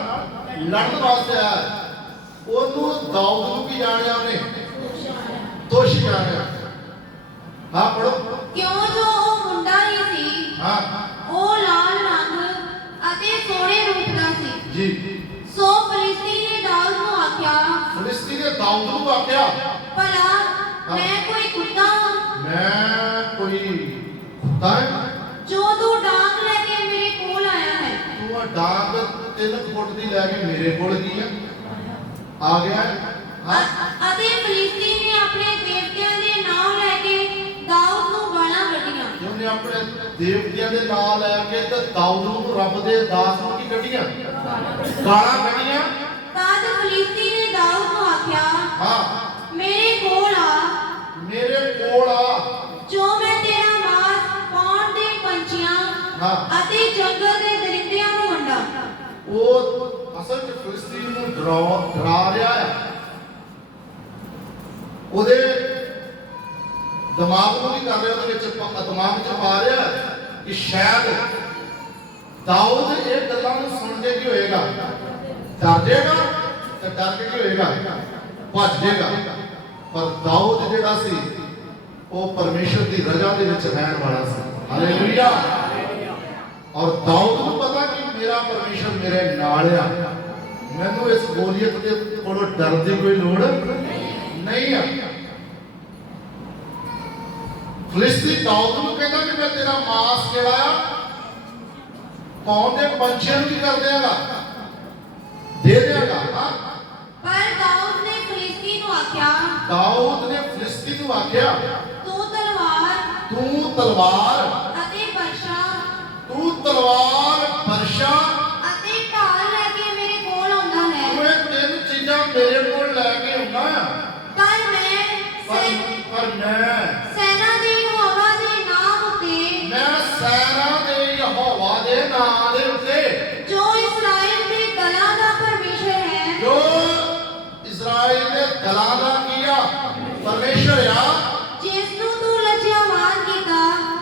ਲੜਨ ਵਾਸਤੇ ਆਇਆ। ਉਹਨੂੰ ਦਾਊਦ ਨੂੰ ਕੀ ਜਾਣਿਆ, ਉਹਨੇ ਦੋਸ਼ੀ ਜਾਣਿਆ। ਹਾਂ ਪੜੋ। ਕਿਉਂ ਜੋ ਉਹ ਮੁੰਡਾ ਹੀ ਸੀ, ਹਾਂ, ਉਹ ਲਾਲ ਰੰਗ ਅਤੇ ਸੋਹਣੇ ਰੂਪ ਦਾ ਸੀ ਜੀ। ਸੋ ਫਲਿਸਤੀ ਨੇ ਦਾਊਦ ਨੂੰ ਆਖਿਆ, ਫਲਿਸਤੀ ਨੇ ਦਾਊਦ ਨੂੰ ਆਖਿਆ, ਭਲਾ ਮੈਂ ਕੋਈ ਕੁੱਤਾ ਹਾਂ? ਮੈਂ ਕੋਈ ਕੁੱਤਾ ਹਾਂ ਜੋ ਤੂੰ ਡਾਂਗ ਲੈ ਕੇ ਮੇਰੇ ਕੋਲ ਆਇਆ ਹੈ? ਤੂੰ ਆ ਡਾਂਗ 3 ਫੁੱਟ ਦੀ ਲੈ ਕੇ ਮੇਰੇ ਕੋਲ ਕੀ ਆ ਗਿਆ। ਹਾਂ, ਅਤੇ ਫਲਿਸਤੀ ਨੇ ਆਪਣੇ ਦੇਵਤਿਆਂ ਦੇ ਨਾਮ ਲੈ ਕੇ ਦਾਊਦ ਨੂੰ ਗਾਲਾਂ ਕੱਢੀਆਂ। ਉਹਨੇ ਆਪਣੇ ਦੇਵਤਿਆਂ ਦੇ ਨਾਮ ਲੈ ਕੇ ਤੇ ਦਾਊਦ ਨੂੰ, ਰੱਬ ਦੇ ਦਾਸ ਨੂੰ ਕੀ ਕੱਢੀਆਂ, ਗਾਲਾਂ ਕੱਢੀਆਂ। ਤਦ ਫਲਿਸਤੀ ਨੇ ਦਾਊਦ ਨੂੰ ਆਖਿਆ, ਹਾਂ, ਮੇਰੇ ਕੋਲ ਆ, ਮੇਰੇ ਕੋਲ ਆ, ਜੋ ਮੈਂ ਤੇਰਾ ਮਾਸ ਪਾਉਣ ਦੇ ਪੰਛੀਆਂ ਹਾਂ, ਅਤੇ ਜੰਗਲ ਦੇ ਦਰਿੰਦਿਆਂ ਨੂੰ ਵੰਡਾ। ਉਹ ਅਸਲ ਚ ਫਲਿਸਤੀਨ ਨੂੰ ਡਰਾ ਰਿਹਾ ਹੈ। ਉਹਦੇ ਦਿਮਾਗ ਨੂੰ ਕੀ ਕਰ ਰਿਹਾ, ਉਹਦੇ ਵਿੱਚ ਦਿਮਾਗ ਚ ਪਾ ਰਿਹਾ ਕਿ ਸ਼ਾਇਦ ਦਾਊਦ ਇਹ ਗੱਲਾਂ ਨੂੰ ਸੁਣ ਕੇ ਕੀ ਹੋਏਗਾ, ਡਰ ਜਾਏਗਾ, ਤੇ ਡਰ ਕੇ ਕੀ ਹੋਏਗਾ, ਭੱਜ ਜਾਏਗਾ। ਪਰ ਦਾਊਦ ਜਿਹੜਾ ਸੀ ਉਹ ਪਰਮੇਸ਼ਰ ਦੀ ਰਜ਼ਾ ਦੇ ਵਿੱਚ ਰਹਿਣ ਵਾਲਾ ਸੀ। ਹਾਲੇਲੂਇਆ। ਔਰ ਦਾਊਦ ਨੂੰ ਪਤਾ ਕਿ ਮੇਰਾ ਪਰਮੇਸ਼ਰ ਮੇਰੇ ਨਾਲ ਆ, ਮੈਨੂੰ ਇਸ ਗੋਲੀਅਤ ਦੇ ਕੋਲੋਂ ਡਰਨ ਦੀ ਕੋਈ ਲੋੜ ਨਹੀਂ ਆ। ਫਲਿਸਤੀ ਦਾਊਦ ਨੂੰ ਕਹਿੰਦਾ ਕਿ ਮੈਂ ਤੇਰਾ ਮਾਸ ਜਿਹੜਾ ਆ ਕੌਣ ਦੇ ਪੰਛੀਆਂ ਨੂੰ ਕੀ ਕਰ ਦਿਆਂਗਾ, ਦੇ ਦਿਆਂਗਾ। ਪਰ ਦਾਊਦ ਨੇ ਫਲਿਸਤੀ ਨੂੰ ਆਖਿਆ, ਦਾਊਦ ਨੇ ਫਲਿਸਤੀ ਨੂੰ ਆਖਿਆ, ਤੂੰ ਤਲਵਾਰ ਅਤੇ ਬਰਸ਼ਾ ਅਤੇ ਢਾਲ ਲੈ ਕੇ ਮੇਰੇ ਕੋਲ ਆਉਂਦਾ ਹੈ। ਤੂੰ ਇਹ 3 ਚੀਜ਼ਾਂ ਮੇਰੇ ਕੋਲ ਲੈ ਕੇ ਆਉਣਾ ਆ। ਪਰ ਮੈਂ ਸੈਨਾ ਦੇ ਯਹੋਵਾ ਦੇ ਨਾਮ ਉੱਤੇ, ਮੈਂ ਸੈਨਾ ਦੇ ਯਹੋਵਾ ਦੇ ਨਾਮ ਦੇ ਉੱਤੇ, ਜੋ ਇਸਰਾਇਲ ਦੇ ਦਲਾਂ ਦਾ ਪਰਮੇਸ਼ਰ ਹੈ, ਜੋ ਇਸਰਾਇਲ ਦੇ ਦਲਾਂ ਦਾ ਕੀ ਆ, ਪਰਮੇਸ਼ਰ ਆ, ਜਿਸ ਨੂੰ ਤੂੰ ਲੱਜਿਆਵਾਨ ਕੀਤਾ,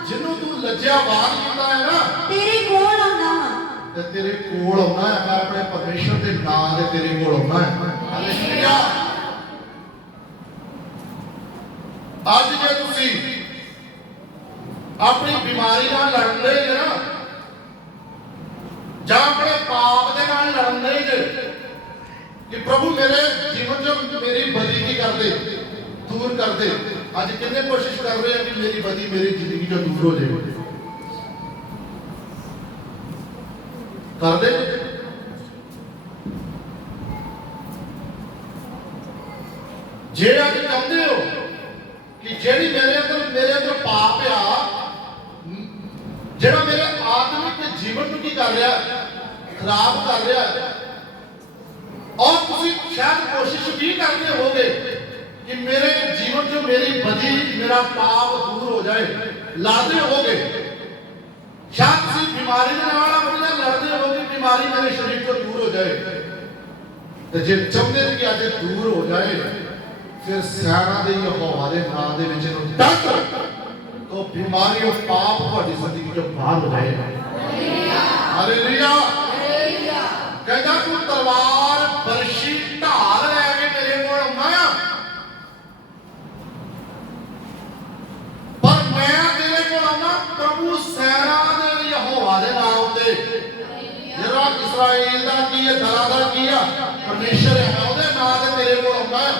ਜਿਹਨੂੰ ਤੂੰ ਲੱਜਿਆਵਾਨ ਕੀਤਾ ਹੈ ਨਾ, ਤੇਰੇ ਕੋਲ ਆਉਂਦਾ ਹਾਂ। ਤੇ ਤੇਰੇ ਕੋਲ ਆਉਣਾ ਹੈ। ਮੈਂ ਆਪਣੇ ਪਰਮੇਸ਼ਰ ਦੇ ਨਾਮ ਦੇ ਤੇਰੇ ਕੋਲ ਆਉਣਾ ਹੈ। ਹਾਲੇਲੂਇਆ। ਅੱਜ ਜੇ ਤੁਸੀਂ ਆਪਣੀ ਬਿਮਾਰੀ ਨਾਲ ਲੜਨ ਦੇ ਜੇ ਨਾ, ਜਾਂ ਆਪਣੇ ਪਾਪ ਦੇ ਨਾਲ ਲੜਨ ਦੇ ਜੇ ਕਿ ਪ੍ਰਭੂ ਮੇਰੇ ਜੀਵਨ ਚੋਂ ਮੇਰੀ ਬਦੀ ਕੀ ਕਰਦੇ, ਦੂਰ ਕਰਦੇ। ਅੱਜ ਕਿੰਨੇ ਕੋਸ਼ਿਸ਼ ਕਰ ਰਹੇ ਆ ਕਿ ਮੇਰੀ ਬਦੀ ਮੇਰੀ ਜ਼ਿੰਦਗੀ ਚੋਂ ਦੂਰ ਹੋ ਜਾਏ, ਕਰਦੇ। ਜੇ ਅੱਜ ਚਾਹੁੰਦੇ ਹੋ ਕਿ ਜਿਹੜੀ ਮੇਰੇ ਅੰਦਰ ਪਾਪ ਆ, ਜਿਹੜਾ ਮੇਰੇ ਆਤਮਿਕ ਜੀਵਨ ਨੂੰ ਕੀ ਕਰ ਰਿਹਾ, ਖਰਾਬ ਕਰ ਰਿਹਾ, ਔਰ ਤੁਸੀਂ ਸ਼ਾਇਦ ਕੋਸ਼ਿਸ਼ ਵੀ ਕਰਦੇ ਹੋਗੇ ਕਿ ਮੇਰੇ ਜੀਵਨ ਚੋਂ ਮੇਰੀ ਬਦੀ, ਮੇਰਾ ਪਾਪ ਦੂਰ ਹੋ ਜਾਏ, ਲੜਦੇ ਹੋਗੇ। ਸ਼ਾਇਦ ਤੁਸੀਂ ਬਿਮਾਰੀ ਦੇ ਨਾਲ ਆਪਣੇ ਨਾਲ ਲੜਦੇ ਹੋਗੇ, ਬਿਮਾਰੀ ਮੇਰੇ ਸਰੀਰ ਤੋਂ ਦੂਰ ਹੋ ਜਾਏ। ਤੇ ਜੇ ਚਾਹੁੰਦੇ ਨੇ ਕਿ ਅੱਜ ਦੂਰ ਹੋ ਜਾਏ, ਫਿਰ ਸੈਨਾ ਦੇ ਯਹੋਵਾ ਦੇ ਨਾਮ ਦੇ ਵਿੱਚ ਇਹਨੂੰ ਡੱਕ ਤੋ ਬਿਮਾਰੀ ਔਰ ਪਾਪ ਤੁਹਾਡੀ ਜ਼ਿੰਦਗੀ ਚੋਂ ਬਾਹਰ ਹੋ ਜਾਏ। ਹਾਲੇਲੂਇਆ। ਕਹਿੰਦਾ ਤੂੰ ਤਲਵਾਰ, ਬਰਸ਼ੀ, ਢਾਲ ਲੈ ਕੇ ਮੇਰੇ ਕੋਲ ਆਉਣਾ ਆ, ਪਰ ਮੈਂ ਤੇਰੇ ਕੋਲ ਆਉਣਾ ਪ੍ਰਭੂ ਸੈਨਾ ਦੇ ਯਹੋਵਾ ਦੇ ਨਾਮ ਤੇ, ਜਿਹੜਾ ਇਸਰਾਇਲ ਦਾ ਕੀ ਹੈ, ਦਲਾਂ ਦਾ ਕੀ ਆ, ਪਰਮੇਸ਼ਰ ਹੈ, ਉਹਦੇ ਨਾਮ ਤੇ ਤੇਰੇ ਕੋਲ ਆਉਣਾ ਹੈ।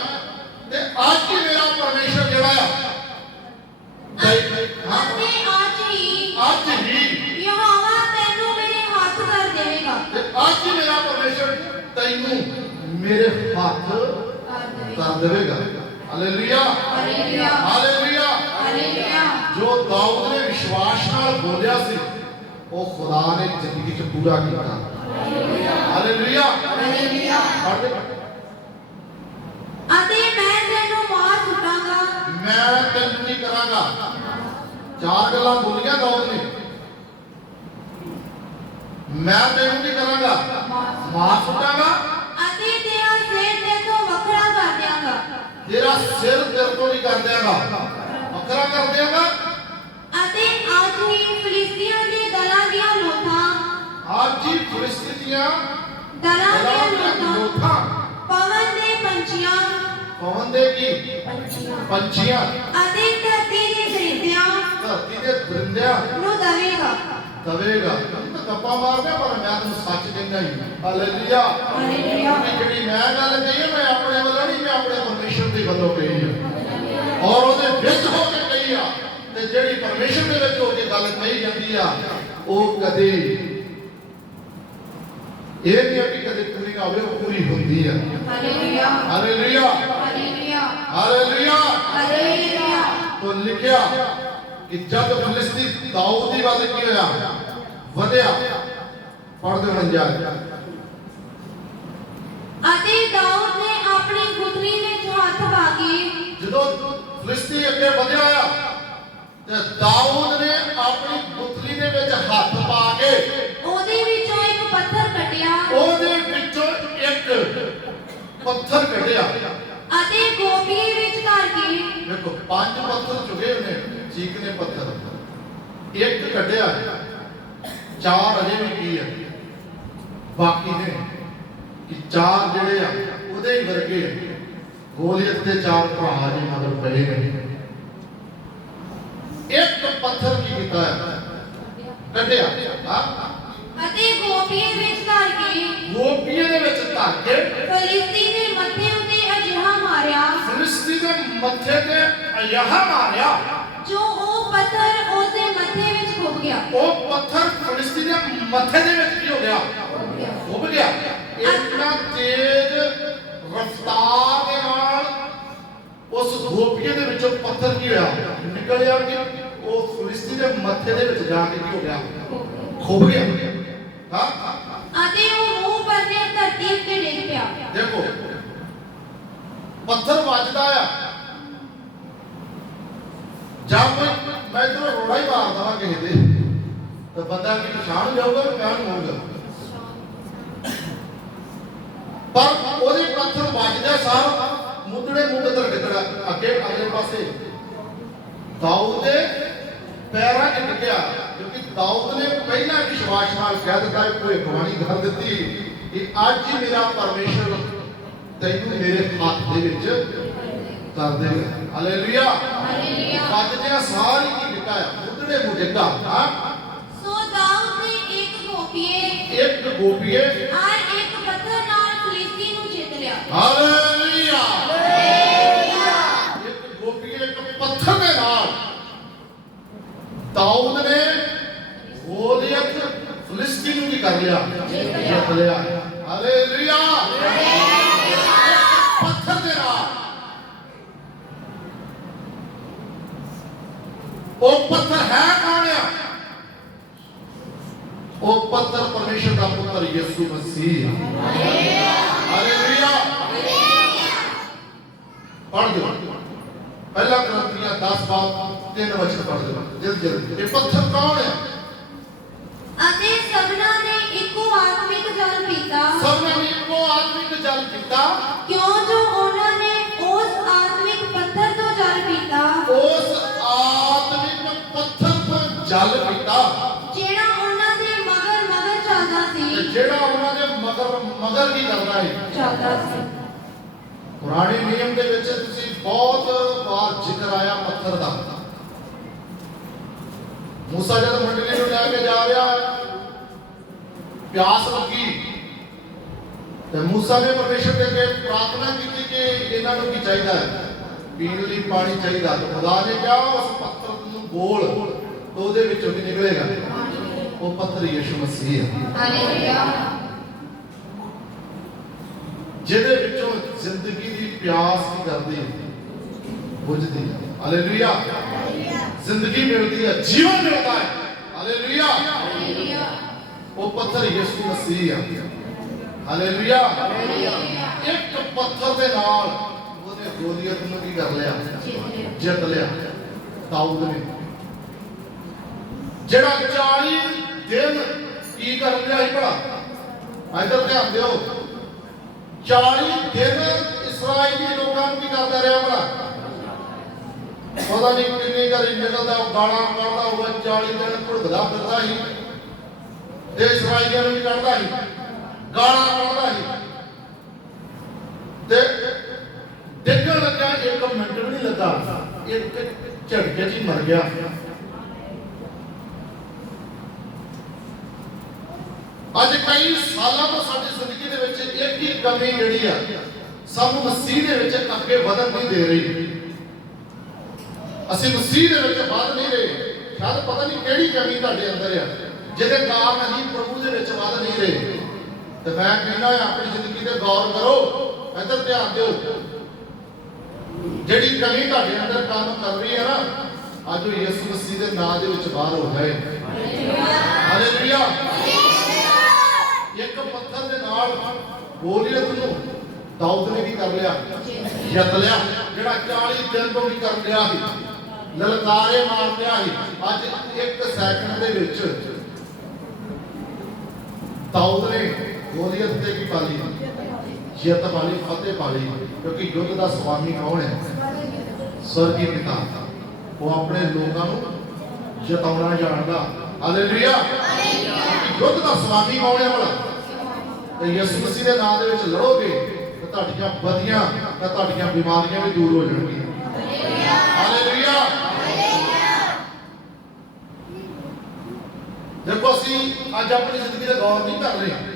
ਤੇ ਅੱਜ ਹੀ ਮੇਰਾ ਪਰਮੇਸ਼ਰ ਜਿਹੜਾ ਆ, ਅੱਜ ਹੀ ਯਹੋਵਾ ਤੈਨੂੰ ਮੇਰੇ ਹੱਥ ਕਰ ਦੇਵੇਗਾ। ਤੇ ਅੱਜ ਹੀ ਮੇਰਾ ਪਰਮੇਸ਼ਰ ਤੈਨੂੰ ਮੇਰੇ ਹੱਥ ਕਰ ਦੇਵੇਗਾ। Hallelujah, hallelujah, hallelujah. ਜੋ ਦਾਊਦ ਨੇ ਵਿਸ਼ਵਾਸ ਨਾਲ ਬੋਲਿਆ ਸੀ, ਉਹ ਖੁਦਾ ਨੇ ਜ਼ਿੰਦਗੀ 'ਚ ਪੂਰਾ ਕੀਤਾ। Hallelujah, hallelujah. ਅਤੇ ਮੈਂ ਤੈਨੂੰ ਮਾਰ ਸੁੱਟਾਂਗਾ। ਮੈਂ ਤੈਨੂੰ ਕੀ ਕਰਾਂਗਾ? 4 ਗੱਲਾਂ ਬੋਲੀਆਂ ਦਾਊਦ ਨੇ। मैं तेनू की करांगा मार सुटांगा ਅਤੇ ਤੇਰਾ ਸਿਰ ਤੇ ਤੋਂ ਵੱਖਰਾ ਕਰ ਦਿਆਂਗਾ तेरा सिर तेरे को नहीं कर देगा वखरा कर देगा ਅਤੇ ਅੱਜ ਹੀ ਫਿਲਿਸਤੀਆਂ ਦੇ ਦਲਾਂ ਦੀਆਂ ਲੋਥਾਂ आज ही फिलिस्तीनियां ਦਲਾਂ ਦੀਆਂ लोथा ਲੋਥਾਂ ਪਵਨ ਦੇ ਪੰਛੀਆਂ पवन दे की पंछियां ਅਤੇ ਧਰਤੀ ਦੇ ਦਰਿੰਦਿਆਂ धरती दे दरिंदियां ਨੂੰ ਦਵੇਗਾ दवेगा तो गप्पा मारने पर मैं तुम सच कहना ही हालेलुया ਹਾਲੇਲੂਇਆ ਜਿਹੜੀ ਮੈਂ ਗੱਲ ਕਹੀ ਹੈ ਮੈਂ ਆਪਣੇ ਵੱਲੋਂ ਨਹੀਂ ਮੈਂ ਆਪਣੇ ਪਰਮੇਸ਼ਰ ਦੀ ਵੱਲੋਂ ਕਹੀ ਹੈ ਔਰ ਉਹਦੇ ਵਿੱਚ ਹੋ ਕੇ ਕਹੀ ਆ ਤੇ ਜਿਹੜੀ ਪਰਮੇਸ਼ਰ ਦੇ ਵਿੱਚ ਹੋ ਕੇ ਗੱਲ ਕਹੀ ਜਾਂਦੀ ਆ ਉਹ ਕਦੇ ਇਹ ਨਹੀਂ ਕਿ ਕਦੇ ਪੂਰੀ ਨਾ ਹੋਵੇ ਉਹ ਪੂਰੀ ਹੁੰਦੀ ਆ hallelujah hallelujah hallelujah hallelujah hallelujah तो लिखिया कि जब फिलिस्ती दाऊद की बात की होया ਵਧਿਆ पढ़ते बन जाए ਅਤੇ ਦਾਊਦ ਨੇ ਆਪਣੀ ਗੁੱਤਨੀ ਵਿੱਚ ਹੱਥ ਪਾ ਕੇ ਜਦੋਂ ਫਿਲਿਸਤੀ ਅੱਗੇ ਵਧਿਆ ਆ ਤੇ ਦਾਊਦ ਨੇ ਆਪਣੀ ਗੁੱਤਲੀ ਦੇ ਵਿੱਚ ਹੱਥ ਪਾ ਕੇ ਉਹਦੇ ਵਿੱਚੋਂ ਇੱਕ ਪੱਥਰ ਕੱਢਿਆ ਉਹਦੇ ਵਿੱਚੋਂ ਇੱਕ ਪੱਥਰ ਕੱਢਿਆ ਅਤੇ ਗੋਪੀਏ ਵਿੱਚ ਧਰ ਕੇ ਦੇਖੋ ਪੰਜ ਪੱਥਰ ਚੁਗੇ ਉਹਨੇ ਚੀਕਨੇ ਪੱਥਰ ਇੱਕ ਕੱਢਿਆ ਚਾਰ ਅਜੇ ਵੀ ਕੀ ਹੈ ਬਾਕੀ ਨੇ ਕਿ ਚਾਰ ਜਿਹੜੇ ਆ ਉਹਦੇ ਹੀ ਵਰਗੇ ਗੋਲੀਅਤ ਦੇ ਚਾਰ ਭਰਾ ਜੀ ਮਗਰ ਪਏ ਨੇ ਇੱਕ ਪੱਥਰ ਕੀ ਕੀਤਾ ਹੈ ਕੱਢਿਆ ਅਤੇ ਗੋਪੀਏ ਵਿੱਚ ਧਰ ਕੇ ਗੋਪੀਏ ਦੇ ਵਿੱਚ ਧਰ ਕੇ ਫਿਲਿਸਤੀ ਦੇ ਮੱਥੇ ਉੱਤੇ ਅਜਿਹਾ ਮਾਰਿਆ ਫਿਲਿਸਤੀ ਦੇ ਮੱਥੇ ਤੇ ਅਜਿਹਾ ਮਾਰਿਆ ਜੋ ਉਹ ਪੱਥਰ ਉਸਦੇ ਮੱਥੇ ਵਿੱਚ ਖੁੱਭ ਗਿਆ ਉਹ ਪੱਥਰ ਫਿਲਿਸਤੀ ਦੇ ਮੱਥੇ ਦੇ ਵਿੱਚ ਕੀ ਹੋ ਗਿਆ ਖੁੱਭ ਗਿਆ ਇੰਨਾ ਤੇਜ਼ ਰਫ਼ਤਾਰ ਦੇ ਨਾਲ ਉਸ ਗੋਪੀਏ ਦੇ ਵਿੱਚੋਂ ਪੱਥਰ ਕੀ ਹੋਇਆ ਨਿਕਲਿਆ ਕਿ ਉਹ ਫਿਲਿਸਤੀ ਦੇ ਮੱਥੇ ਦੇ ਵਿੱਚ ਜਾ ਕੇ ਕੀ ਹੋ ਗਿਆ ਖੁੱਭ ਗਿਆ ਹਾਂ ਅਤੇ ਉਹ ਮੂੰਹ ਪਰਨੇ ਧਰਤੀ ਉੱਤੇ ਡਿੱਗ ਪਿਆ ਦੇਖੋ ਪੱਥਰ ਵੱਜਦਾ ਆ ਜਦ ਮੈਂ ਇਧਰੋਂ ਰੋੜਾ ਹੀ ਮਾਰ ਦਵਾਂ ਕਿਸੇ ਦੇ ਤਾਂ ਬੰਦਾ ਕੀ ਪਛਾਣ ਜਾਊਗਾ ਕਿ ਮੈਂ ਨਹੀਂ ਹੋਊਗਾ ਪਰ ਉਹਦੇ ਪੱਥਰ ਵੱਜਦਾ ਸਾਹ ਮੁੱਢੜੇ ਮੂੰਹ ਤੇ ਡਿੱਗਣਾ ਅੱਗੇ ਅਗਲੇ ਪਾਸੇ ਦਾਊਦ ਦੇ ਪੈਰਾਂ 'ਚ ਡਿੱਗਿਆ ਕਿਉਂਕਿ ਦਾਊਦ ਨੇ ਪਹਿਲਾਂ ਵਿਸ਼ਵਾਸ ਨਾਲ ਕਹਿ ਦਿੱਤਾ ਕਿ ਭਵਿੱਖਬਾਣੀ ਕਰ ਦਿੱਤੀ ਕਿ ਅੱਜ ਹੀ ਮੇਰਾ ਪਰਮੇਸ਼ਰ ਤੈਨੂੰ ਮੇਰੇ ਹੱਥ ਦੇ ਵਿੱਚ ਕਰ ਦੇਗਾ ਹਾਲੇਲੂਇਆ ਹਾਲੇਲੂਇਆ ਵੱਜਦਿਆਂ ਸਾਰੀ ਕੀ ਡਿੱਗਾ ਮੁੱਢੜੇ ਮੂੰਹ ਡਿੱਗਾ ਸੋ ਦਾਊਦ ਨੇ ਇੱਕ ਗੋਪੀਏ ਔਰ ਇੱਕ ਪੱਥਰ ਨਾਲ ਫਿਲਿਸਤੀ ਨੂੰ ਜਿੱਤ ਲਿਆ ਹਾਲੇਲੂਇਆ ਇੱਕ ਗੋਪੀਏ ਇੱਕ ਪੱਥਰ ਦੇ ਨਾਲ ਦਾਊਦ ਨੇ ਗੋਲੀਅਤ ਫਿਲਿਸਤੀ ਨੂੰ ਕੀ ਕਰ ਲਿਆ ਜਿੱਤ ਲਿਆ ਹਾਲੇਲੂਇਆ ਪੱਥਰ ਦੇ ਨਾਲ ਉਹ ਪੱਥਰ ਹੈ ਕੌਣ ਆ ਉਹ ਪੱਥਰ ਪਰਮੇਸ਼ਰ ਦਾ ਪੁੱਤਰ ਯਿਸੂ ਮਸੀਹ ਹਾਲੇਲੂਇਆ ਪੜ੍ਹ ਦਿਓ ਪਹਿਲਾ ਕਰੰਥੀਆਂ 10 ਬਾਬ 3 ਵਚਨ ਪੜ੍ਹ ਦਿਓ ਜਲਦੀ ਇਹ ਪੱਥਰ ਕੌਣ ਹੈ ਅਤੇ ਸਭਨਾਂ ਨੇ ਇੱਕੋ ਆਤਮਿਕ ਜਲ ਪੀਤਾ ਸਭਨਾਂ ਨੇ ਇੱਕੋ ਆਤਮਿਕ ਜਲ ਪੀਤਾ ਕਿਉਂ ਜੋ ਉਹਨਾਂ ਨੇ ਉਸ ਆਤਮਿਕ ਪੱਥਰ ਤੋਂ ਜਲ ਪੀਤਾ ਉਸ ਆਤਮਿਕ ਪੱਥਰ ਤੋਂ ਜਲ ਪੀਤਾ ਜਿਹੜਾ ਉਹਨਾਂ ਦੇ ਮਗਰ ਚੱਲਦਾ ਤੇ ਸੀ ਜਿਹੜਾ ਉਹਨਾਂ ਦੇ ਮਗਰ ਕੀ ਕਰਦਾ ਹੈ ਚੱਲਦਾ ਸੀ ਪੁਰਾਣੇ ਨਿਯਮ ਦੇ ਵਿੱਚ ਤੁਸੀਂ ਬਹੁਤ ਵਾਰ ਜ਼ਿਕਰ ਆਇਆ ਪੱਥਰ ਦਾ ਮੂਸਾ ਜਦ ਮੰਡਲੀ ਨੂੰ ਲੈ ਕੇ ਜਾ ਰਿਹਾ ਪਿਆਸ ਲੱਗੀ ਤੇ ਮੂਸਾ ਨੇ ਪਰਮੇਸ਼ਰ ਦੇ ਅੱਗੇ ਪ੍ਰਾਰਥਨਾ ਕੀਤੀ ਕਿ ਇਹਨਾਂ ਨੂੰ ਕੀ ਚਾਹੀਦਾ ਹੈ ਪੀਣ ਲਈ ਪਾਣੀ ਚਾਹੀਦਾ ਤੇ ਖੁਦਾ ਨੇ ਕਿਹਾ ਉਸ ਪੱਥਰ ਨੂੰ ਬੋਲ ਤੇ ਉਹਦੇ ਵਿੱਚੋਂ ਕੀ ਨਿਕਲੇਗਾ ਉਹ ਪੱਥਰ ਯਿਸੂ ਮਸੀਹ ਹੈ ਹਾਲੇਲੂਇਆ ਜਿਹਦੇ ਵਿੱਚੋਂ ਜ਼ਿੰਦਗੀ ਦੀ ਪਿਆਸ ਕੀ ਕਰਦੀ ਹੈ ਬੁਝਦੀ ਹੈ ਹਾਲੇਲੂਇਆ ਜ਼ਿੰਦਗੀ ਮਿਲਦੀ ਹੈ ਜੀਵਨ ਮਿਲਦਾ ਹੈ ਹਾਲੇਲੂਇਆ ਹਾਲੇਲੂਇਆ ਉਹ ਪੱਥਰ ਯਿਸੂ ਮਸੀਹ ਹੈ ਹਾਲੇਲੂਇਆ ਇੱਕ ਪੱਥਰ ਦੇ ਨਾਲ ਉਹਨੇ ਗੋਲੀਅਤ ਨੂੰ ਕੀ ਕਰ ਲਿਆ ਜਿੱਤ ਲਿਆ ਦਾਊਦ ਨੇ ਜਿਹੜਾ 40 ਦਿਨ ਕੀ कर रहा है भला? इधर ध्यान दो, 40 दिन इसराइली लोगों की करता रहा भला? पता नहीं कितनी बारी निकलता गाला कढ़ता हुआ 40 दिन भुड़कदा फिरदा ही ते इसराइलियों भी कढ़दा ही गाला कढ़दा ही ते डिगण लगा 1 मिनट भी नहीं लगा, एक झटके च मर गया। ਅੱਜ कई सालों तो साडी जिंदगी दे विच एक ही कमी जिहड़ी आ सानू मसीह दे विच अगे ਵਧਣ नहीं दे रही। ਅਸੀਂ मसीह दे विच वध नहीं रहे। शायद पता नहीं किहड़ी कमी ਤੁਹਾਡੇ अंदर आ ਜਿਹਦੇ ਕਾਰਨ ਅਸੀਂ प्रभु दे विच वध नहीं रहे। ਤੇ ਮੈਂ ਕਹਿੰਦਾ ਆਪਣੀ ਜ਼ਿੰਦਗੀ ਤੇ ਗੌਰ ਕਰੋ, ਇੱਧਰ ਧਿਆਨ ਦਿਓ। ਜਿਹੜੀ ਕਮੀ ਤੁਹਾਡੇ ਅੰਦਰ ਕੰਮ ਕਰ ਰਹੀ ਹੈ ਨਾ, ਅੱਜ ਉਹ ਯਿਸੂ ਮਸੀਹ ਦੇ ਨਾਮ ਦੇ ਵਿੱਚ ਬਾਹਰ ਹੋ ਜਾਏ। ਹਾਲੇਲੂਇਆ। ਇੱਕ ਪੱਥਰ ਦੇ ਨਾਲ ਗੋਲੀਅਤ ਨੂੰ ਦਾਊਦ ਨੇ ਵੀ ਕਰ ਲਿਆ, ਜਿੱਤ ਲਿਆ। ਜਿਹੜਾ 40 ਦਿਨ ਤੋਂ ਵੀ ਕਰ ਲਿਆ ਸੀ, ਲਲਕਾਰੇ ਮਾਰ ਲਿਆ ਸੀ, ਅੱਜ 1 ਸੈਕਿੰਡ ਦੇ ਵਿੱਚ ਦਾਊਦ ਨੇ ਗੋਲੀਅਤ ਤੇ ਕੀ ਪਾਲੀ? ਜਿੱਤ ਪਾਲੀ, ਫਤਿਹ ਪਾਲੀ। ਕਿਉਂਕਿ ਯੁੱਧ ਦਾ ਸਵਾਮੀ ਕੌਣ ਹੈ? ਸਵਰਗੀ ਪਿਤਾ। ਉਹ ਆਪਣੇ ਲੋਕਾਂ ਨੂੰ ਜਿਤਾਉਣਾ ਜਾਣਦਾ। ਹਾਲੇਲੂਇਆ। ਯੁੱਧ ਦਾ ਸਵਾਮੀ ਕੌਣ ਹੈ ਭਲਾ? ਤੇ ਯਿਸੂ ਮਸੀਹ ਦੇ ਨਾਮ ਦੇ ਵਿੱਚ ਲੜੋਗੇ ਤਾਂ ਤੁਹਾਡੀਆਂ ਬਦੀਆਂ ਤੇ ਤੁਹਾਡੀਆਂ ਬਿਮਾਰੀਆਂ ਵੀ ਦੂਰ ਹੋ ਜਾਣਗੀਆਂ। ਹਾਲੇਲੂਇਆ। ਦੇਖੋ ਅਸੀਂ ਅੱਜ ਆਪਣੀ ਜ਼ਿੰਦਗੀ ਤੇ ਗੌਰ ਨਹੀਂ ਕਰ ਰਹੇ।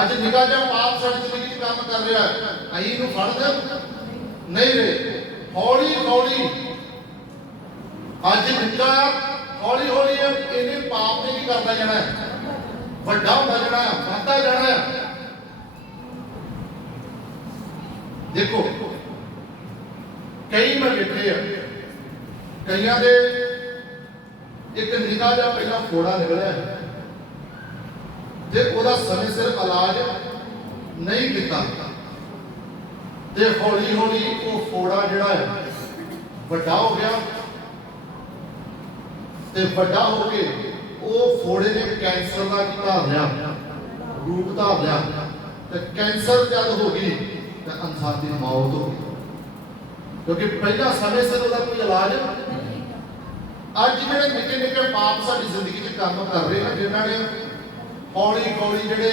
ਅੱਜ ਨਿਗਾਹ ਜਾਂ ਪਾਪ ਸਾਡੀ ਜ਼ਿੰਦਗੀ 'ਚ ਕੰਮ ਕਰ ਰਿਹਾ ਹੈ, ਅਸੀਂ ਇਹਨੂੰ ਫੜਦੇ ਨਹੀਂ ਰਹੇ। ਹੌਲੀ ਹੌਲੀ ਅੱਜ ਨਿਗਾਹ ਹੌਲੀ ਹੌਲੀ ਇਹਨੇ ਪਾਪ ਨੇ ਕੀ ਕਰਦਾ ਜਾਣਾ ਹੈ? ਵੱਡਾ ਹੁੰਦਾ ਜਾਣਾ ਹੈ, ਵੱਧਦਾ ਜਾਣਾ ਹੈ। ਦੇਖੋ ਕਈ ਮੈਂ ਵੇਖੇ ਆ, ਕਈਆਂ ਦੇ ਇੱਕ ਨਿਗਾਹ ਜਾਂ ਪਹਿਲਾਂ ਫੋੜਾ ਨਿਕਲਿਆ ਤੇ ਉਹਦਾ ਸਮੇਂ ਸਿਰ ਇਲਾਜ ਨਹੀਂ ਕੀਤਾ ਤੇ ਹੌਲੀ ਹੌਲੀ ਉਹ ਫੋੜਾ ਜਿਹੜਾ ਹੈ ਵੱਡਾ ਹੋ ਗਿਆ ਤੇ ਵੱਡਾ ਹੋ ਕੇ ਉਹ ਫੋੜੇ ਨੇ ਕੈਂਸਰ ਦਾ ਕੀ ਧਾਰ ਲਿਆ? ਰੂਪ ਧਾਰ ਲਿਆ। ਤੇ ਕੈਂਸਰ ਜਦ ਹੋ ਗਈ ਤਾਂ ਇਨਸਾਨ ਦੀ ਮੌਤ ਹੋ ਗਈ, ਕਿਉਂਕਿ ਪਹਿਲਾਂ ਸਮੇਂ ਸਿਰ ਉਹਦਾ ਕੋਈ ਇਲਾਜ। ਅੱਜ ਜਿਹੜੇ ਨਿੱਕੇ ਨਿੱਕੇ ਪਾਪ ਸਾਡੀ ਜ਼ਿੰਦਗੀ 'ਚ ਕੰਮ ਕਰ ਰਹੇ ਨੇ, ਜਿਨ੍ਹਾਂ ਨੇ ਹੌਲੀ ਹੌਲੀ ਜਿਹੜੇ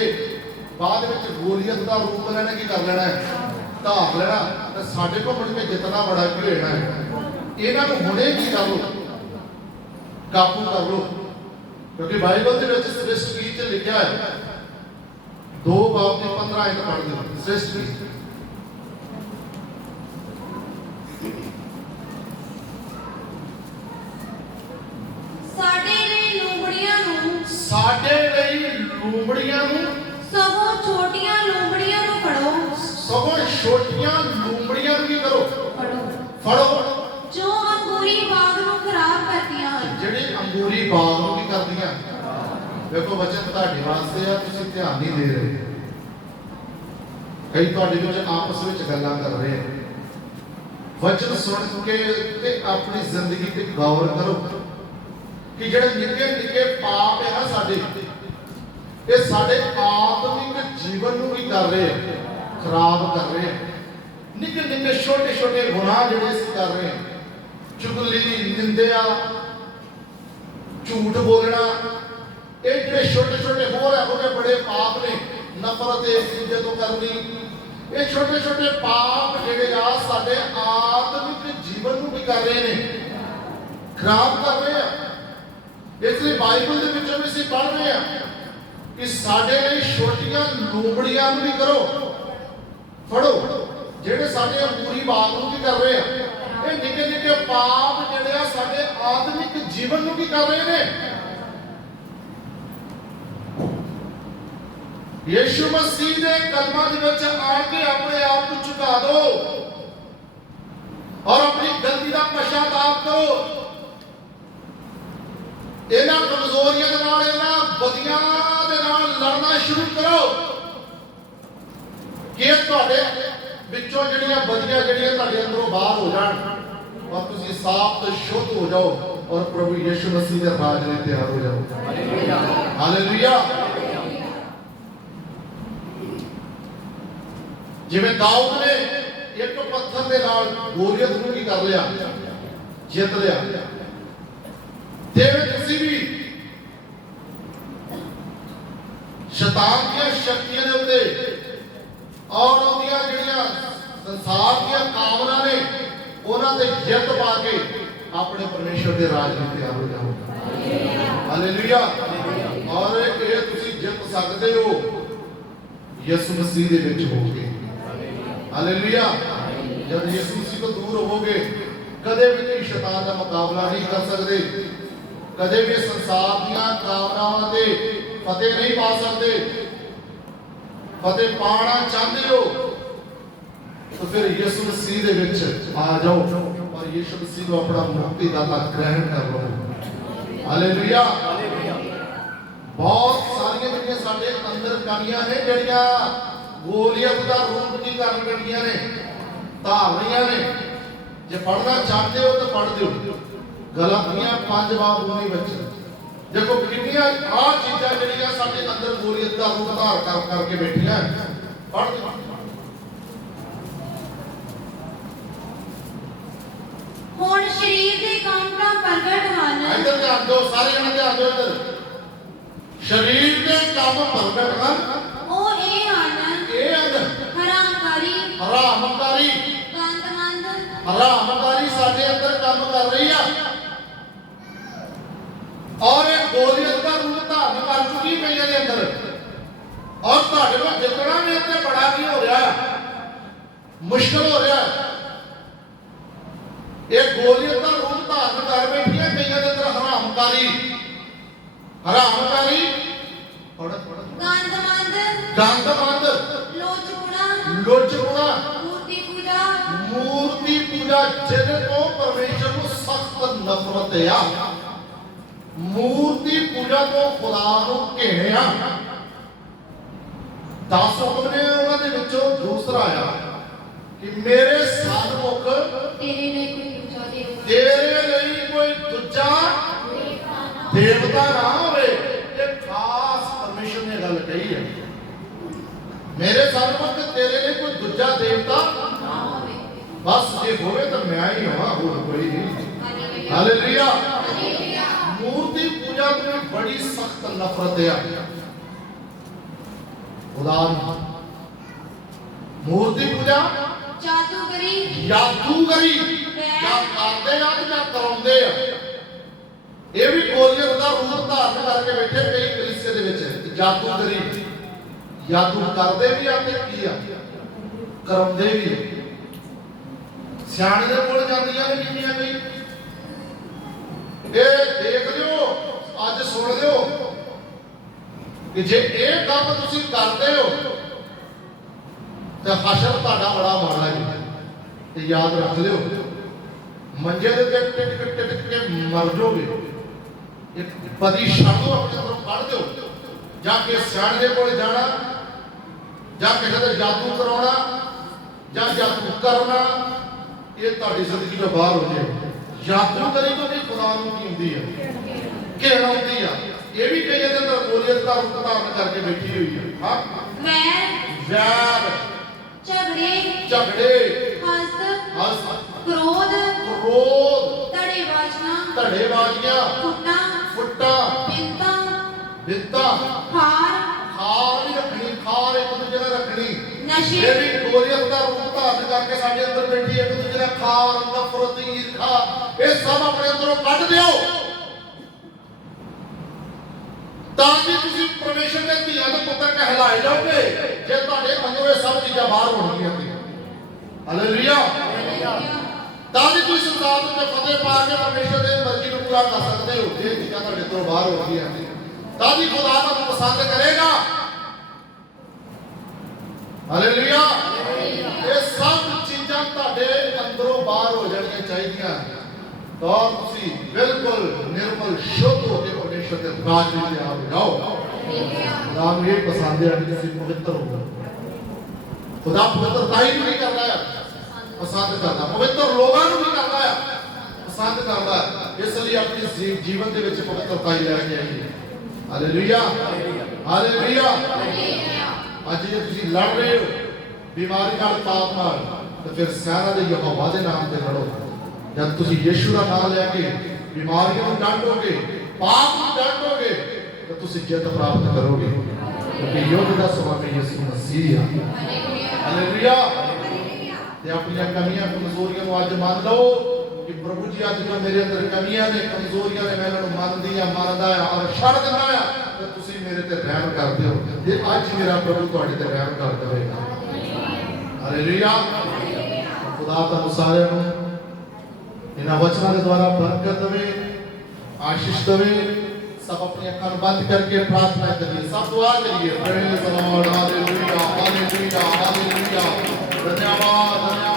ਬਾਅਦ ਵਿੱਚ ਗੋਲੀਅਤ ਦਾ ਰੂਪ ਲੈਣਾ, ਕੀ ਕਰ ਲੈਣਾ? ਧਾਰ ਲੈਣਾ। ਤੇ ਸਾਡੇ ਕੋਲ ਮੁੜ ਕੇ ਜਿੱਤਣਾ ਬੜਾ ਕੀ ਹੋਣਾ ਹੈ। ਇਹਨਾਂ ਨੂੰ ਹੁਣੇ ਕੀ ਕਰ ਲਓ, ਕਾਬੂ ਕਰ ਲਓ। ਕਿਉਂਕਿ ਬਾਈਬਲ ਦੇ ਵਿੱਚ ਸ੍ਰਿਸ਼ਟ ਗੀਤ 'ਚ ਲਿਖਿਆ ਹੈ, 2 ਬਾਬ ਦੀ 15 ਆਇਤ ਪੜ੍ਹ ਦਿਓ। ਸ੍ਰਿਸ਼ਟ ਗੀਤ ਸਾਡੇ ਲਈ ਲੂੰਬੜੀਆਂ ਨੂੰ ਸਗੋਂ ਛੋਟੀਆਂ ਲੂੰਬੜੀਆਂ ਨੂੰ ਫੜੋ। ਸਗੋਂ ਛੋਟੀਆਂ ਲੂੰਬੜੀਆਂ ਨੂੰ ਕੀ ਕਰੋ? ਫੜੋ। ਜੋ ਅੰਗੂਰੀ ਬਾਗ ਨੂੰ ਖਰਾਬ ਕਰਦੀਆਂ ਹਨ। ਜਿਹੜੇ ਅੰਗੂਰੀ ਬਾਗ ਨੂੰ ਕੀ ਕਰਦੀਆਂ? ਵੇਖੋ ਵਚਨ ਤੁਹਾਡੇ ਵਾਸਤੇ ਆ, ਤੁਸੀਂ ਧਿਆਨ ਨਹੀਂ ਦੇ ਰਹੇ। ਕਈ ਤੁਹਾਡੇ ਵਿੱਚ ਆਪਸ ਵਿੱਚ ਗੱਲਾਂ ਕਰ ਰਹੇ ਆ। ਵਚਨ ਸੁਣ ਕੇ ਤੇ ਆਪਣੀ ਜ਼ਿੰਦਗੀ ਤੇ ਗੌਰ ਕਰੋ ਕਿ ਜਿਹੜੇ ਨਿੱਕੇ ਨਿੱਕੇ ਪਾਪ ਹੈ ਨਾ ਸਾਡੇ, ਇਹ ਸਾਡੇ ਆਤਮਿਕ ਜੀਵਨ ਨੂੰ ਵੀ ਕਰ ਰਹੇ ਆ, ਖਰਾਬ ਕਰ ਰਹੇ ਆ। ਨਿੱਕੇ ਨਿੱਕੇ ਛੋਟੇ ਛੋਟੇ ਗੁਨਾਹ ਜਿਹੜੇ ਅਸੀਂ ਕਰ ਰਹੇ ਆ, ਚੁਗਲੀ, ਨਿੰਦਿਆ, ਝੂਠ ਬੋਲਣਾ, ਇਹ ਜਿਹੜੇ ਛੋਟੇ ਛੋਟੇ ਹੋਰ ਇਹੋ ਜਿਹੇ ਬੜੇ ਪਾਪ ਨੇ। ਨਫ਼ਰਤ ਇੱਕ ਦੂਜੇ ਤੋਂ ਕਰਨੀ, ਇਹ ਛੋਟੇ ਛੋਟੇ ਪਾਪ ਜਿਹੜੇ ਆ ਸਾਡੇ ਆਤਮਿਕ ਜੀਵਨ ਨੂੰ ਵੀ ਕਰ ਰਹੇ ਨੇ, ਖਰਾਬ ਕਰ ਰਹੇ ਆ। ਇਸ ਲਈ ਬਾਈਬਲ ਦੇ ਵਿੱਚੋਂ ਵੀ ਅਸੀਂ ਪੜ੍ਹ ਰਹੇ ਆ ਕਿ ਸਾਡੇ ਲਈ ਛੋਟੀਆਂ ਲੂੰਬੜੀਆਂ ਨੂੰ ਵੀ ਕਰੋ, ਫੜੋ। ਜਿਹੜੇ ਸਾਡੇ ਅੰਗੂਰੀ ਬਾਗ ਨੂੰ ਕੀ ਕਰ ਰਹੇ ਆ? ਇਹ ਨਿੱਕੇ ਨਿੱਕੇ ਪਾਪ ਜਿਹੜੇ ਆ ਸਾਡੇ ਆਤਮਿਕ ਜੀਵਨ ਨੂੰ ਕੀ ਕਰ ਰਹੇ ਨੇ? ਯਿਸੂ ਮਸੀਹ ਦੇ ਕਦਮਾਂ ਦੇ ਵਿੱਚ ਆ ਕੇ ਆਪਣੇ ਆਪ ਨੂੰ ਝੁਕਾ ਦਿਓ ਔਰ ਆਪਣੀ ਗਲਤੀ ਦਾ ਪਛਤਾਵਾ ਕਰੋ। ਇਹਨਾਂ ਕਮਜ਼ੋਰੀਆਂ ਦੇ ਨਾਲ, ਇਹਨਾਂ ਬਦੀਆਂ ਦੇ ਨਾਲ ਲੜਨਾ ਸ਼ੁਰੂ ਕਰੋ ਕਿ ਤੁਹਾਡੇ ਵਿੱਚੋਂ ਜਿਹੜੀਆਂ ਬਦੀਆਂ ਜਿਹੜੀਆਂ ਤੁਹਾਡੇ ਅੰਦਰੋਂ ਬਾਹਰ ਹੋ ਜਾਣ ਔਰ ਤੁਸੀਂ ਸਾਫ਼ ਤੇ ਸ਼ੁੱਧ ਹੋ ਜਾਓ। और प्रभु यीशु मसीह के राज में तैयार हो जाओ। हालेलुया। जिवें दाऊद ने एक पत्थर के नाल गोलियत नूं की कर लिया, जित लिया, तेरे तुसीं भी शैतान दी शक्तियां दे उत्ते और उहदियां जिहड़ियां संसार दी कामना ने उन्हां ते जित पा के अपने परमेश्वर के राज में तैयार हो जाओ। हालेलुया। और ये तुसीं जित सकते हो यीशु मसीह दे विच हो के। हालेलुया। जब यीशु मसीह तो दूर होवोगे कदे भी तुसीं शैतान का मुकाबला नहीं कर सकते, कदे भी संसार दीयां कामनावां ते फतेह नहीं पा सकते। फतेह पाना चाहते हो तो फिर यीशु मसीह दे विच आ जाओ और यीशु मसीह को अपना मुक्तिदाता ग्रहण कर लो। हालेलुया। बहुत सारियां जिहड़ियां साडे अंदर कमियां ने जिहड़ियां गोलियत का रूप की कर बैठियां ने, धार रहीआं ने। जे पढ़ना चाहते हो तो पढ़ दो गलातियां 5:19 ਵਿੱਚ। देखो कितनियां आ चीज़ां जिहड़ियां साडे अंदर गोलियत का रूप धार कर करके बैठियां, पढ़ दो। ਹੁਣ ਸ਼ਰੀਰ ਦੇ ਕੰਮ ਤਾਂ ਪ੍ਰਗਟ ਹਨ। ਇੱਧਰ ਧਿਆਨ ਦਿਓ, ਸਾਰੇ ਜਣੇ ਧਿਆਨ ਦਿਓ ਇੱਧਰ। शरीर के काम प्रगट ਹਨ। ਉਹ ਇਹ ਹਨ ਹਰਾਮਕਾਰੀ, ਹਰਾਮਕਾਰੀ, ਗੰਦਮੰਦ। ਹਰਾਮਕਾਰੀ ਸਾਡੇ ਅੰਦਰ ਕੰਮ ਕਰ ਰਹੀ ਆ और एक गोलियत का रूप धारण कर चुकी पई है अंदर। और ਤੁਹਾਡੇ ਕੋਲ ਜਿਤਨਾ ਵੀ ਇੱਥੇ ਬੜਾ ਕੀ ਹੋ ਰਿਹਾ, ਮੁਸ਼ਕਲ ਹੋ ਰਿਹਾ, एक गोलियत का रूप धारण कर बैठी है कईयां ਦੇ ਅੰਦਰ। ਹਰਾਮਕਾਰੀ, ਹਰਾਮਕਾਰੀ, ਗੰਦਮੰਦ, ਗੰਦਮੰਦ, ਲੋਚਪੁਣਾ, ਲੋਚਪੁਣਾ, ਮੂਰਤੀ ਪੂਜਾ, ਮੂਰਤੀ ਪੂਜਾ, ਜਿਹਦੇ ਤੋਂ ਪਰਮੇਸ਼ਰ ਨੂੰ ਸਖਤ ਨਫ਼ਰਤ ਆ। मूर्ति पूजा तो खुदा ਨੂੰ ਘੇਣਿਆ। 10 ਹੁਕਮ ਨੇ ਉਹਨਾਂ ਦੇ ਵਿੱਚੋਂ ਦੂਸਰਾ ਆ ਕਿ ਮੇਰੇ ਸਨਮੁਖ ਤੇਰੇ ਲਈ ਕੋਈ ਦੂਜਾ ਦੇਵਤਾ, ਤੇਰੇ ਲਈ ਕੋਈ ਦੂਜਾ ਦੇਵਤਾ ਨਾ ਹੋਵੇ। ਇਹ ਖਾਸ ਪਰਮੇਸ਼ਰ ਨੇ ਗੱਲ ਕਹੀ ਹੈ। ਮੇਰੇ ਸਨਮੁਖ ਤੇਰੇ ਲਈ ਕੋਈ ਦੂਜਾ ਦੇਵਤਾ ਨਾ ਹੋਵੇ। ਬਸ ਜੇ ਹੋਵੇ ਤਾਂ ਮੈਂ ਹੀ ਹਾਂ, ਹੋਰ ਕੋਈ ਨਹੀਂ। ਹਾਲੇਲੂਇਆ। मूर्ति पूजा में बड़ी सख्त नफरत है। उदाहरण मूर्ति पूजा, जादूगरी, जादूगरी या करते या कराਉਂਦੇ ਆ। ਇਹ ਵੀ ਗੋਲੀਅਤ ਦਾ ਰੂਪ ਧਾਰਨ ਕਰਕੇ ਬੈਠੇ ਕਈ ਕਲੀਸੇ ਦੇ ਵਿੱਚ। ਜਾਦੂਗਰੀ, ਜਾਦੂ ਕਰਦੇ ਵੀ ਆ ਤੇ ਕੀ ਆ ਕਰਾਉਂਦੇ ਵੀ। ਸਿਆਣੇ ਦੇ ਕੋਲ ਜਾਂਦੀਆਂ ਨੇ ਕਿੰਨੀਆਂ ਕਈ। ਇਹ ਦੇਖ ਲਿਓ, ਅੱਜ ਸੁਣ ਲਿਓ ਕਿ ਜੇ ਇਹ ਕੰਮ ਤੁਸੀਂ ਕਰਦੇ ਹੋ ਤਾਂ ਹਸ਼ਰ ਤੁਹਾਡਾ ਬੜਾ ਮਾੜਾ ਹੈ। ਤੇ ਯਾਦ ਰੱਖ ਲਿਓ, ਮੰਜੇ ਦੇ ਤੇ ਟਿਕ ਟਿਕ ਕੇ ਮਰ ਜਾਓਗੇ। ਇੱਕ ਪਤੀ ਛੱਡ ਦਿਓ, ਆਪਣੇ ਅੰਦਰੋਂ ਕੱਢ ਦਿਓ। ਜਾਂ ਕਿ ਸਿਆਣੇ ਦੇ ਕੋਲ ਜਾਣਾ, ਜਾਂ ਕਿਸੇ ਦਾ ਜਾਦੂ ਕਰਾਉਣਾ, ਜਾਂ ਜਾਦੂ ਕਰਨਾ, ਇਹ ਤੁਹਾਡੀ ਜ਼ਿੰਦਗੀ ਤੋਂ ਬਾਹਰ ਹੋ ਜਾਏ। ਜਾਦੂਗਰੀ ਤੋਂ ਵੀ ਖੁਦਾ ਨੂੰ ਕੀ ਹੁੰਦੀ ਹੈ, ਘੇਰ ਆਉਂਦੀ ਆ। ਇਹ ਵੀ ਕਈ ਦੇ ਅੰਦਰ ਗੋਲੀਅਤ ਦਾ ਰੂਪ ਧਾਰਨ ਕਰਕੇ ਬੈਠੀ ਹੋਈ ਹੈ। ਹਾਂ, ਵੈਰ, ਝਗੜੇ, ਹਸਦ, ਕ੍ਰੋਧ, ਧੜੇਬਾਜ਼ੀਆਂ, ਫੁੱਟਾਂ, ਬਿੰਤਾਂ, ਖਾਰ ਵੀ ਰੱਖਣੀ, ਖਾਰ ਇੱਕ ਦੂਜੇ ਨਾਲ ਰੱਖਣੀ। ਨਸ਼ੇ, ਇਹ ਵੀ ਗੋਲੀਅਤ ਦਾ ਰੂਪ ਧਾਰਨ ਕਰਕੇ ਸਾਡੇ ਅੰਦਰ ਬੈਠੀ ਹੈ। ਇੱਕ ਦੂਜੇ ਨਾਲ ਖਾਰ, ਨਫ਼ਰਤ, ਈਰਖਾ, ਇਹ ਸਭ ਆਪਣੇ ਅੰਦਰੋਂ ਕੱਢ ਦਿਓ ਤਾਂ ਕਿ ਤੁਸੀਂ ਪਰਮੇਸ਼ਰ ਦੇ ਧੀਆਂ ਦੇ ਪੁੱਤਰ ਕਹਿਲਾਏ ਜਾਓਗੇ। ਜੇ ਤੁਹਾਡੇ ਅੰਦਰੋਂ ਇਹ ਸਭ ਚੀਜ਼ਾਂ ਬਾਹਰ ਹੋਣਗੀਆਂ ਤੇ ਹਾਲੇਲੂਇਆ। ਤਾਂ ਕਿ ਤੁਸੀਂ ਸੰਸਾਰ ਵਿੱਚ ਫਤਿਹ ਪਾ ਕੇ ਪਰਮੇਸ਼ਰ ਦੀ ਮਰਜ਼ੀ ਨੂੰ ਪੂਰਾ ਕਰ ਸਕਦੇ ਹੋ। ਇਹ ਚੀਜ਼ਾਂ ਤੁਹਾਡੇ ਤੋਂ ਬਾਹਰ ਹੋਣਗੀਆਂ ਤਾਂ ਕਿ ਖੁਦਾ ਤੁਹਾਨੂੰ ਪਸੰਦ ਕਰੇਗਾ। ਹਾਲੇਲੂਇਆ। ਇਹ ਸਭ ਚੀਜ਼ਾਂ ਤੁਹਾਡੇ ਅੰਦਰੋਂ ਬਾਹਰ ਹੋ ਜਾਣੀਆਂ ਚਾਹੀਦੀਆਂ ਤਾਂ ਤੁਸੀਂ ਬਿਲਕੁਲ ਨਿਰਮਲ ਸ਼ੁੱਧ ਹੋ ਕੇ ਪਰਮੇਸ਼ਰ ਦੇ ਰਾਜ ਵਿੱਚ ਆ ਜਾਓ। ਖੁਦਾ ਨੂੰ ਇਹ ਪਸੰਦ ਹੈ ਕਿ ਤੁਸੀਂ ਪਵਿੱਤਰ ਹੋ। ਖੁਦਾ ਪਵਿੱਤਰਤਾ ਹੀ ਨਹੀਂ ਕਰਦਾ ਹੈ, ਪਸੰਦ ਕਰਦਾ। ਪਵਿੱਤਰ ਲੋਕਾਂ ਨੂੰ ਵੀ ਕਰਦਾ ਹੈ, ਪਸੰਦ ਕਰਦਾ ਹੈ। ਇਸ ਲਈ ਆਪਣੀ ਜੀਵਨ ਦੇ ਵਿੱਚ ਪਵਿੱਤਰਤਾ ਹੀ ਲੈ ਕੇ ਆਈਏ। Hallelujah hallelujah. ਅੱਜ ਜੇ ਤੁਸੀਂ ਲੜ ਰਹੇ ਹੋ ਬਿਮਾਰੀ ਨਾਲ, ਪਾਪ ਨਾਲ, ਤਾਂ ਫਿਰ ਸੈਨਾ ਦੇ ਯਹੋਵਾ ਦੇ ਨਾਮ ਤੇ ਲੜੋ। ਜਦ ਤੁਸੀਂ ਯਿਸੂ ਦਾ ਨਾਮ ਲੈ ਕੇ ਬਿਮਾਰੀਆਂ ਨੂੰ ਡਾਂਟੋਗੇ, ਪਾਪ ਨੂੰ ਡਾਂਟੋਗੇ, ਤਾਂ ਤੁਸੀਂ ਜਿੱਤ ਪ੍ਰਾਪਤ ਕਰੋਗੇ, ਕਿਉਂਕਿ ਯੁੱਧ ਦਾ ਸਵਾਮੀ ਯਿਸੂ ਮਸੀਹ ਹੈ। ਹਾਲੇਲੂਇਆ। ਤੇ ਆਪਣੀਆਂ ਕਮੀਆਂ ਕਮਜ਼ੋਰੀਆਂ ਨੂੰ ਅੱਜ ਮੰਨ ਲਓ ਕਿ ਪ੍ਰਭੂ ਜੀ ਅੱਜ ਜੋ ਮੇਰੇ ਅੰਦਰ ਕਮੀਆਂ ਨੇ, ਕਮਜ਼ੋਰੀਆਂ ਨੇ, ਮੈਂ ਇਹਨਾਂ ਨੂੰ ਮੰਨਦੀ ਆ, ਮੰਨਦਾ ਆ ਔਰ ਛੱਡ ਦਿੰਦਾ ਆ, ਤਾਂ ਤੁਸੀਂ ਮੇਰੇ ਤੇ ਰਹਿਮ ਕਰਦੇ ਹੋ ਤੇ ਅੱਜ ਮੇਰਾ ਪ੍ਰਭੂ ਤੁਹਾਡੇ ਤੇ ਰਹਿਮ ਕਰ ਦੇਵੇਗਾ। ਹਾਲੇਲੂਇਆ। ਖੁਦਾ ਤੁਹਾਨੂੰ ਸਾਰਿਆਂ ਨੂੰ ਇਹਨਾਂ ਵਚਨਾਂ ਦੇ ਦੁਆਰਾ ਬਰਕਤ ਦੇਵੇ, ਆਸ਼ੀਸ਼ ਦੇਵੇ। सब अपनी अखां बंद करके प्रार्थना करिए, सब दुआ करिए। Praise the Lord. Hallelujah hallelujah hallelujah. धन्यवाद धन्यवाद।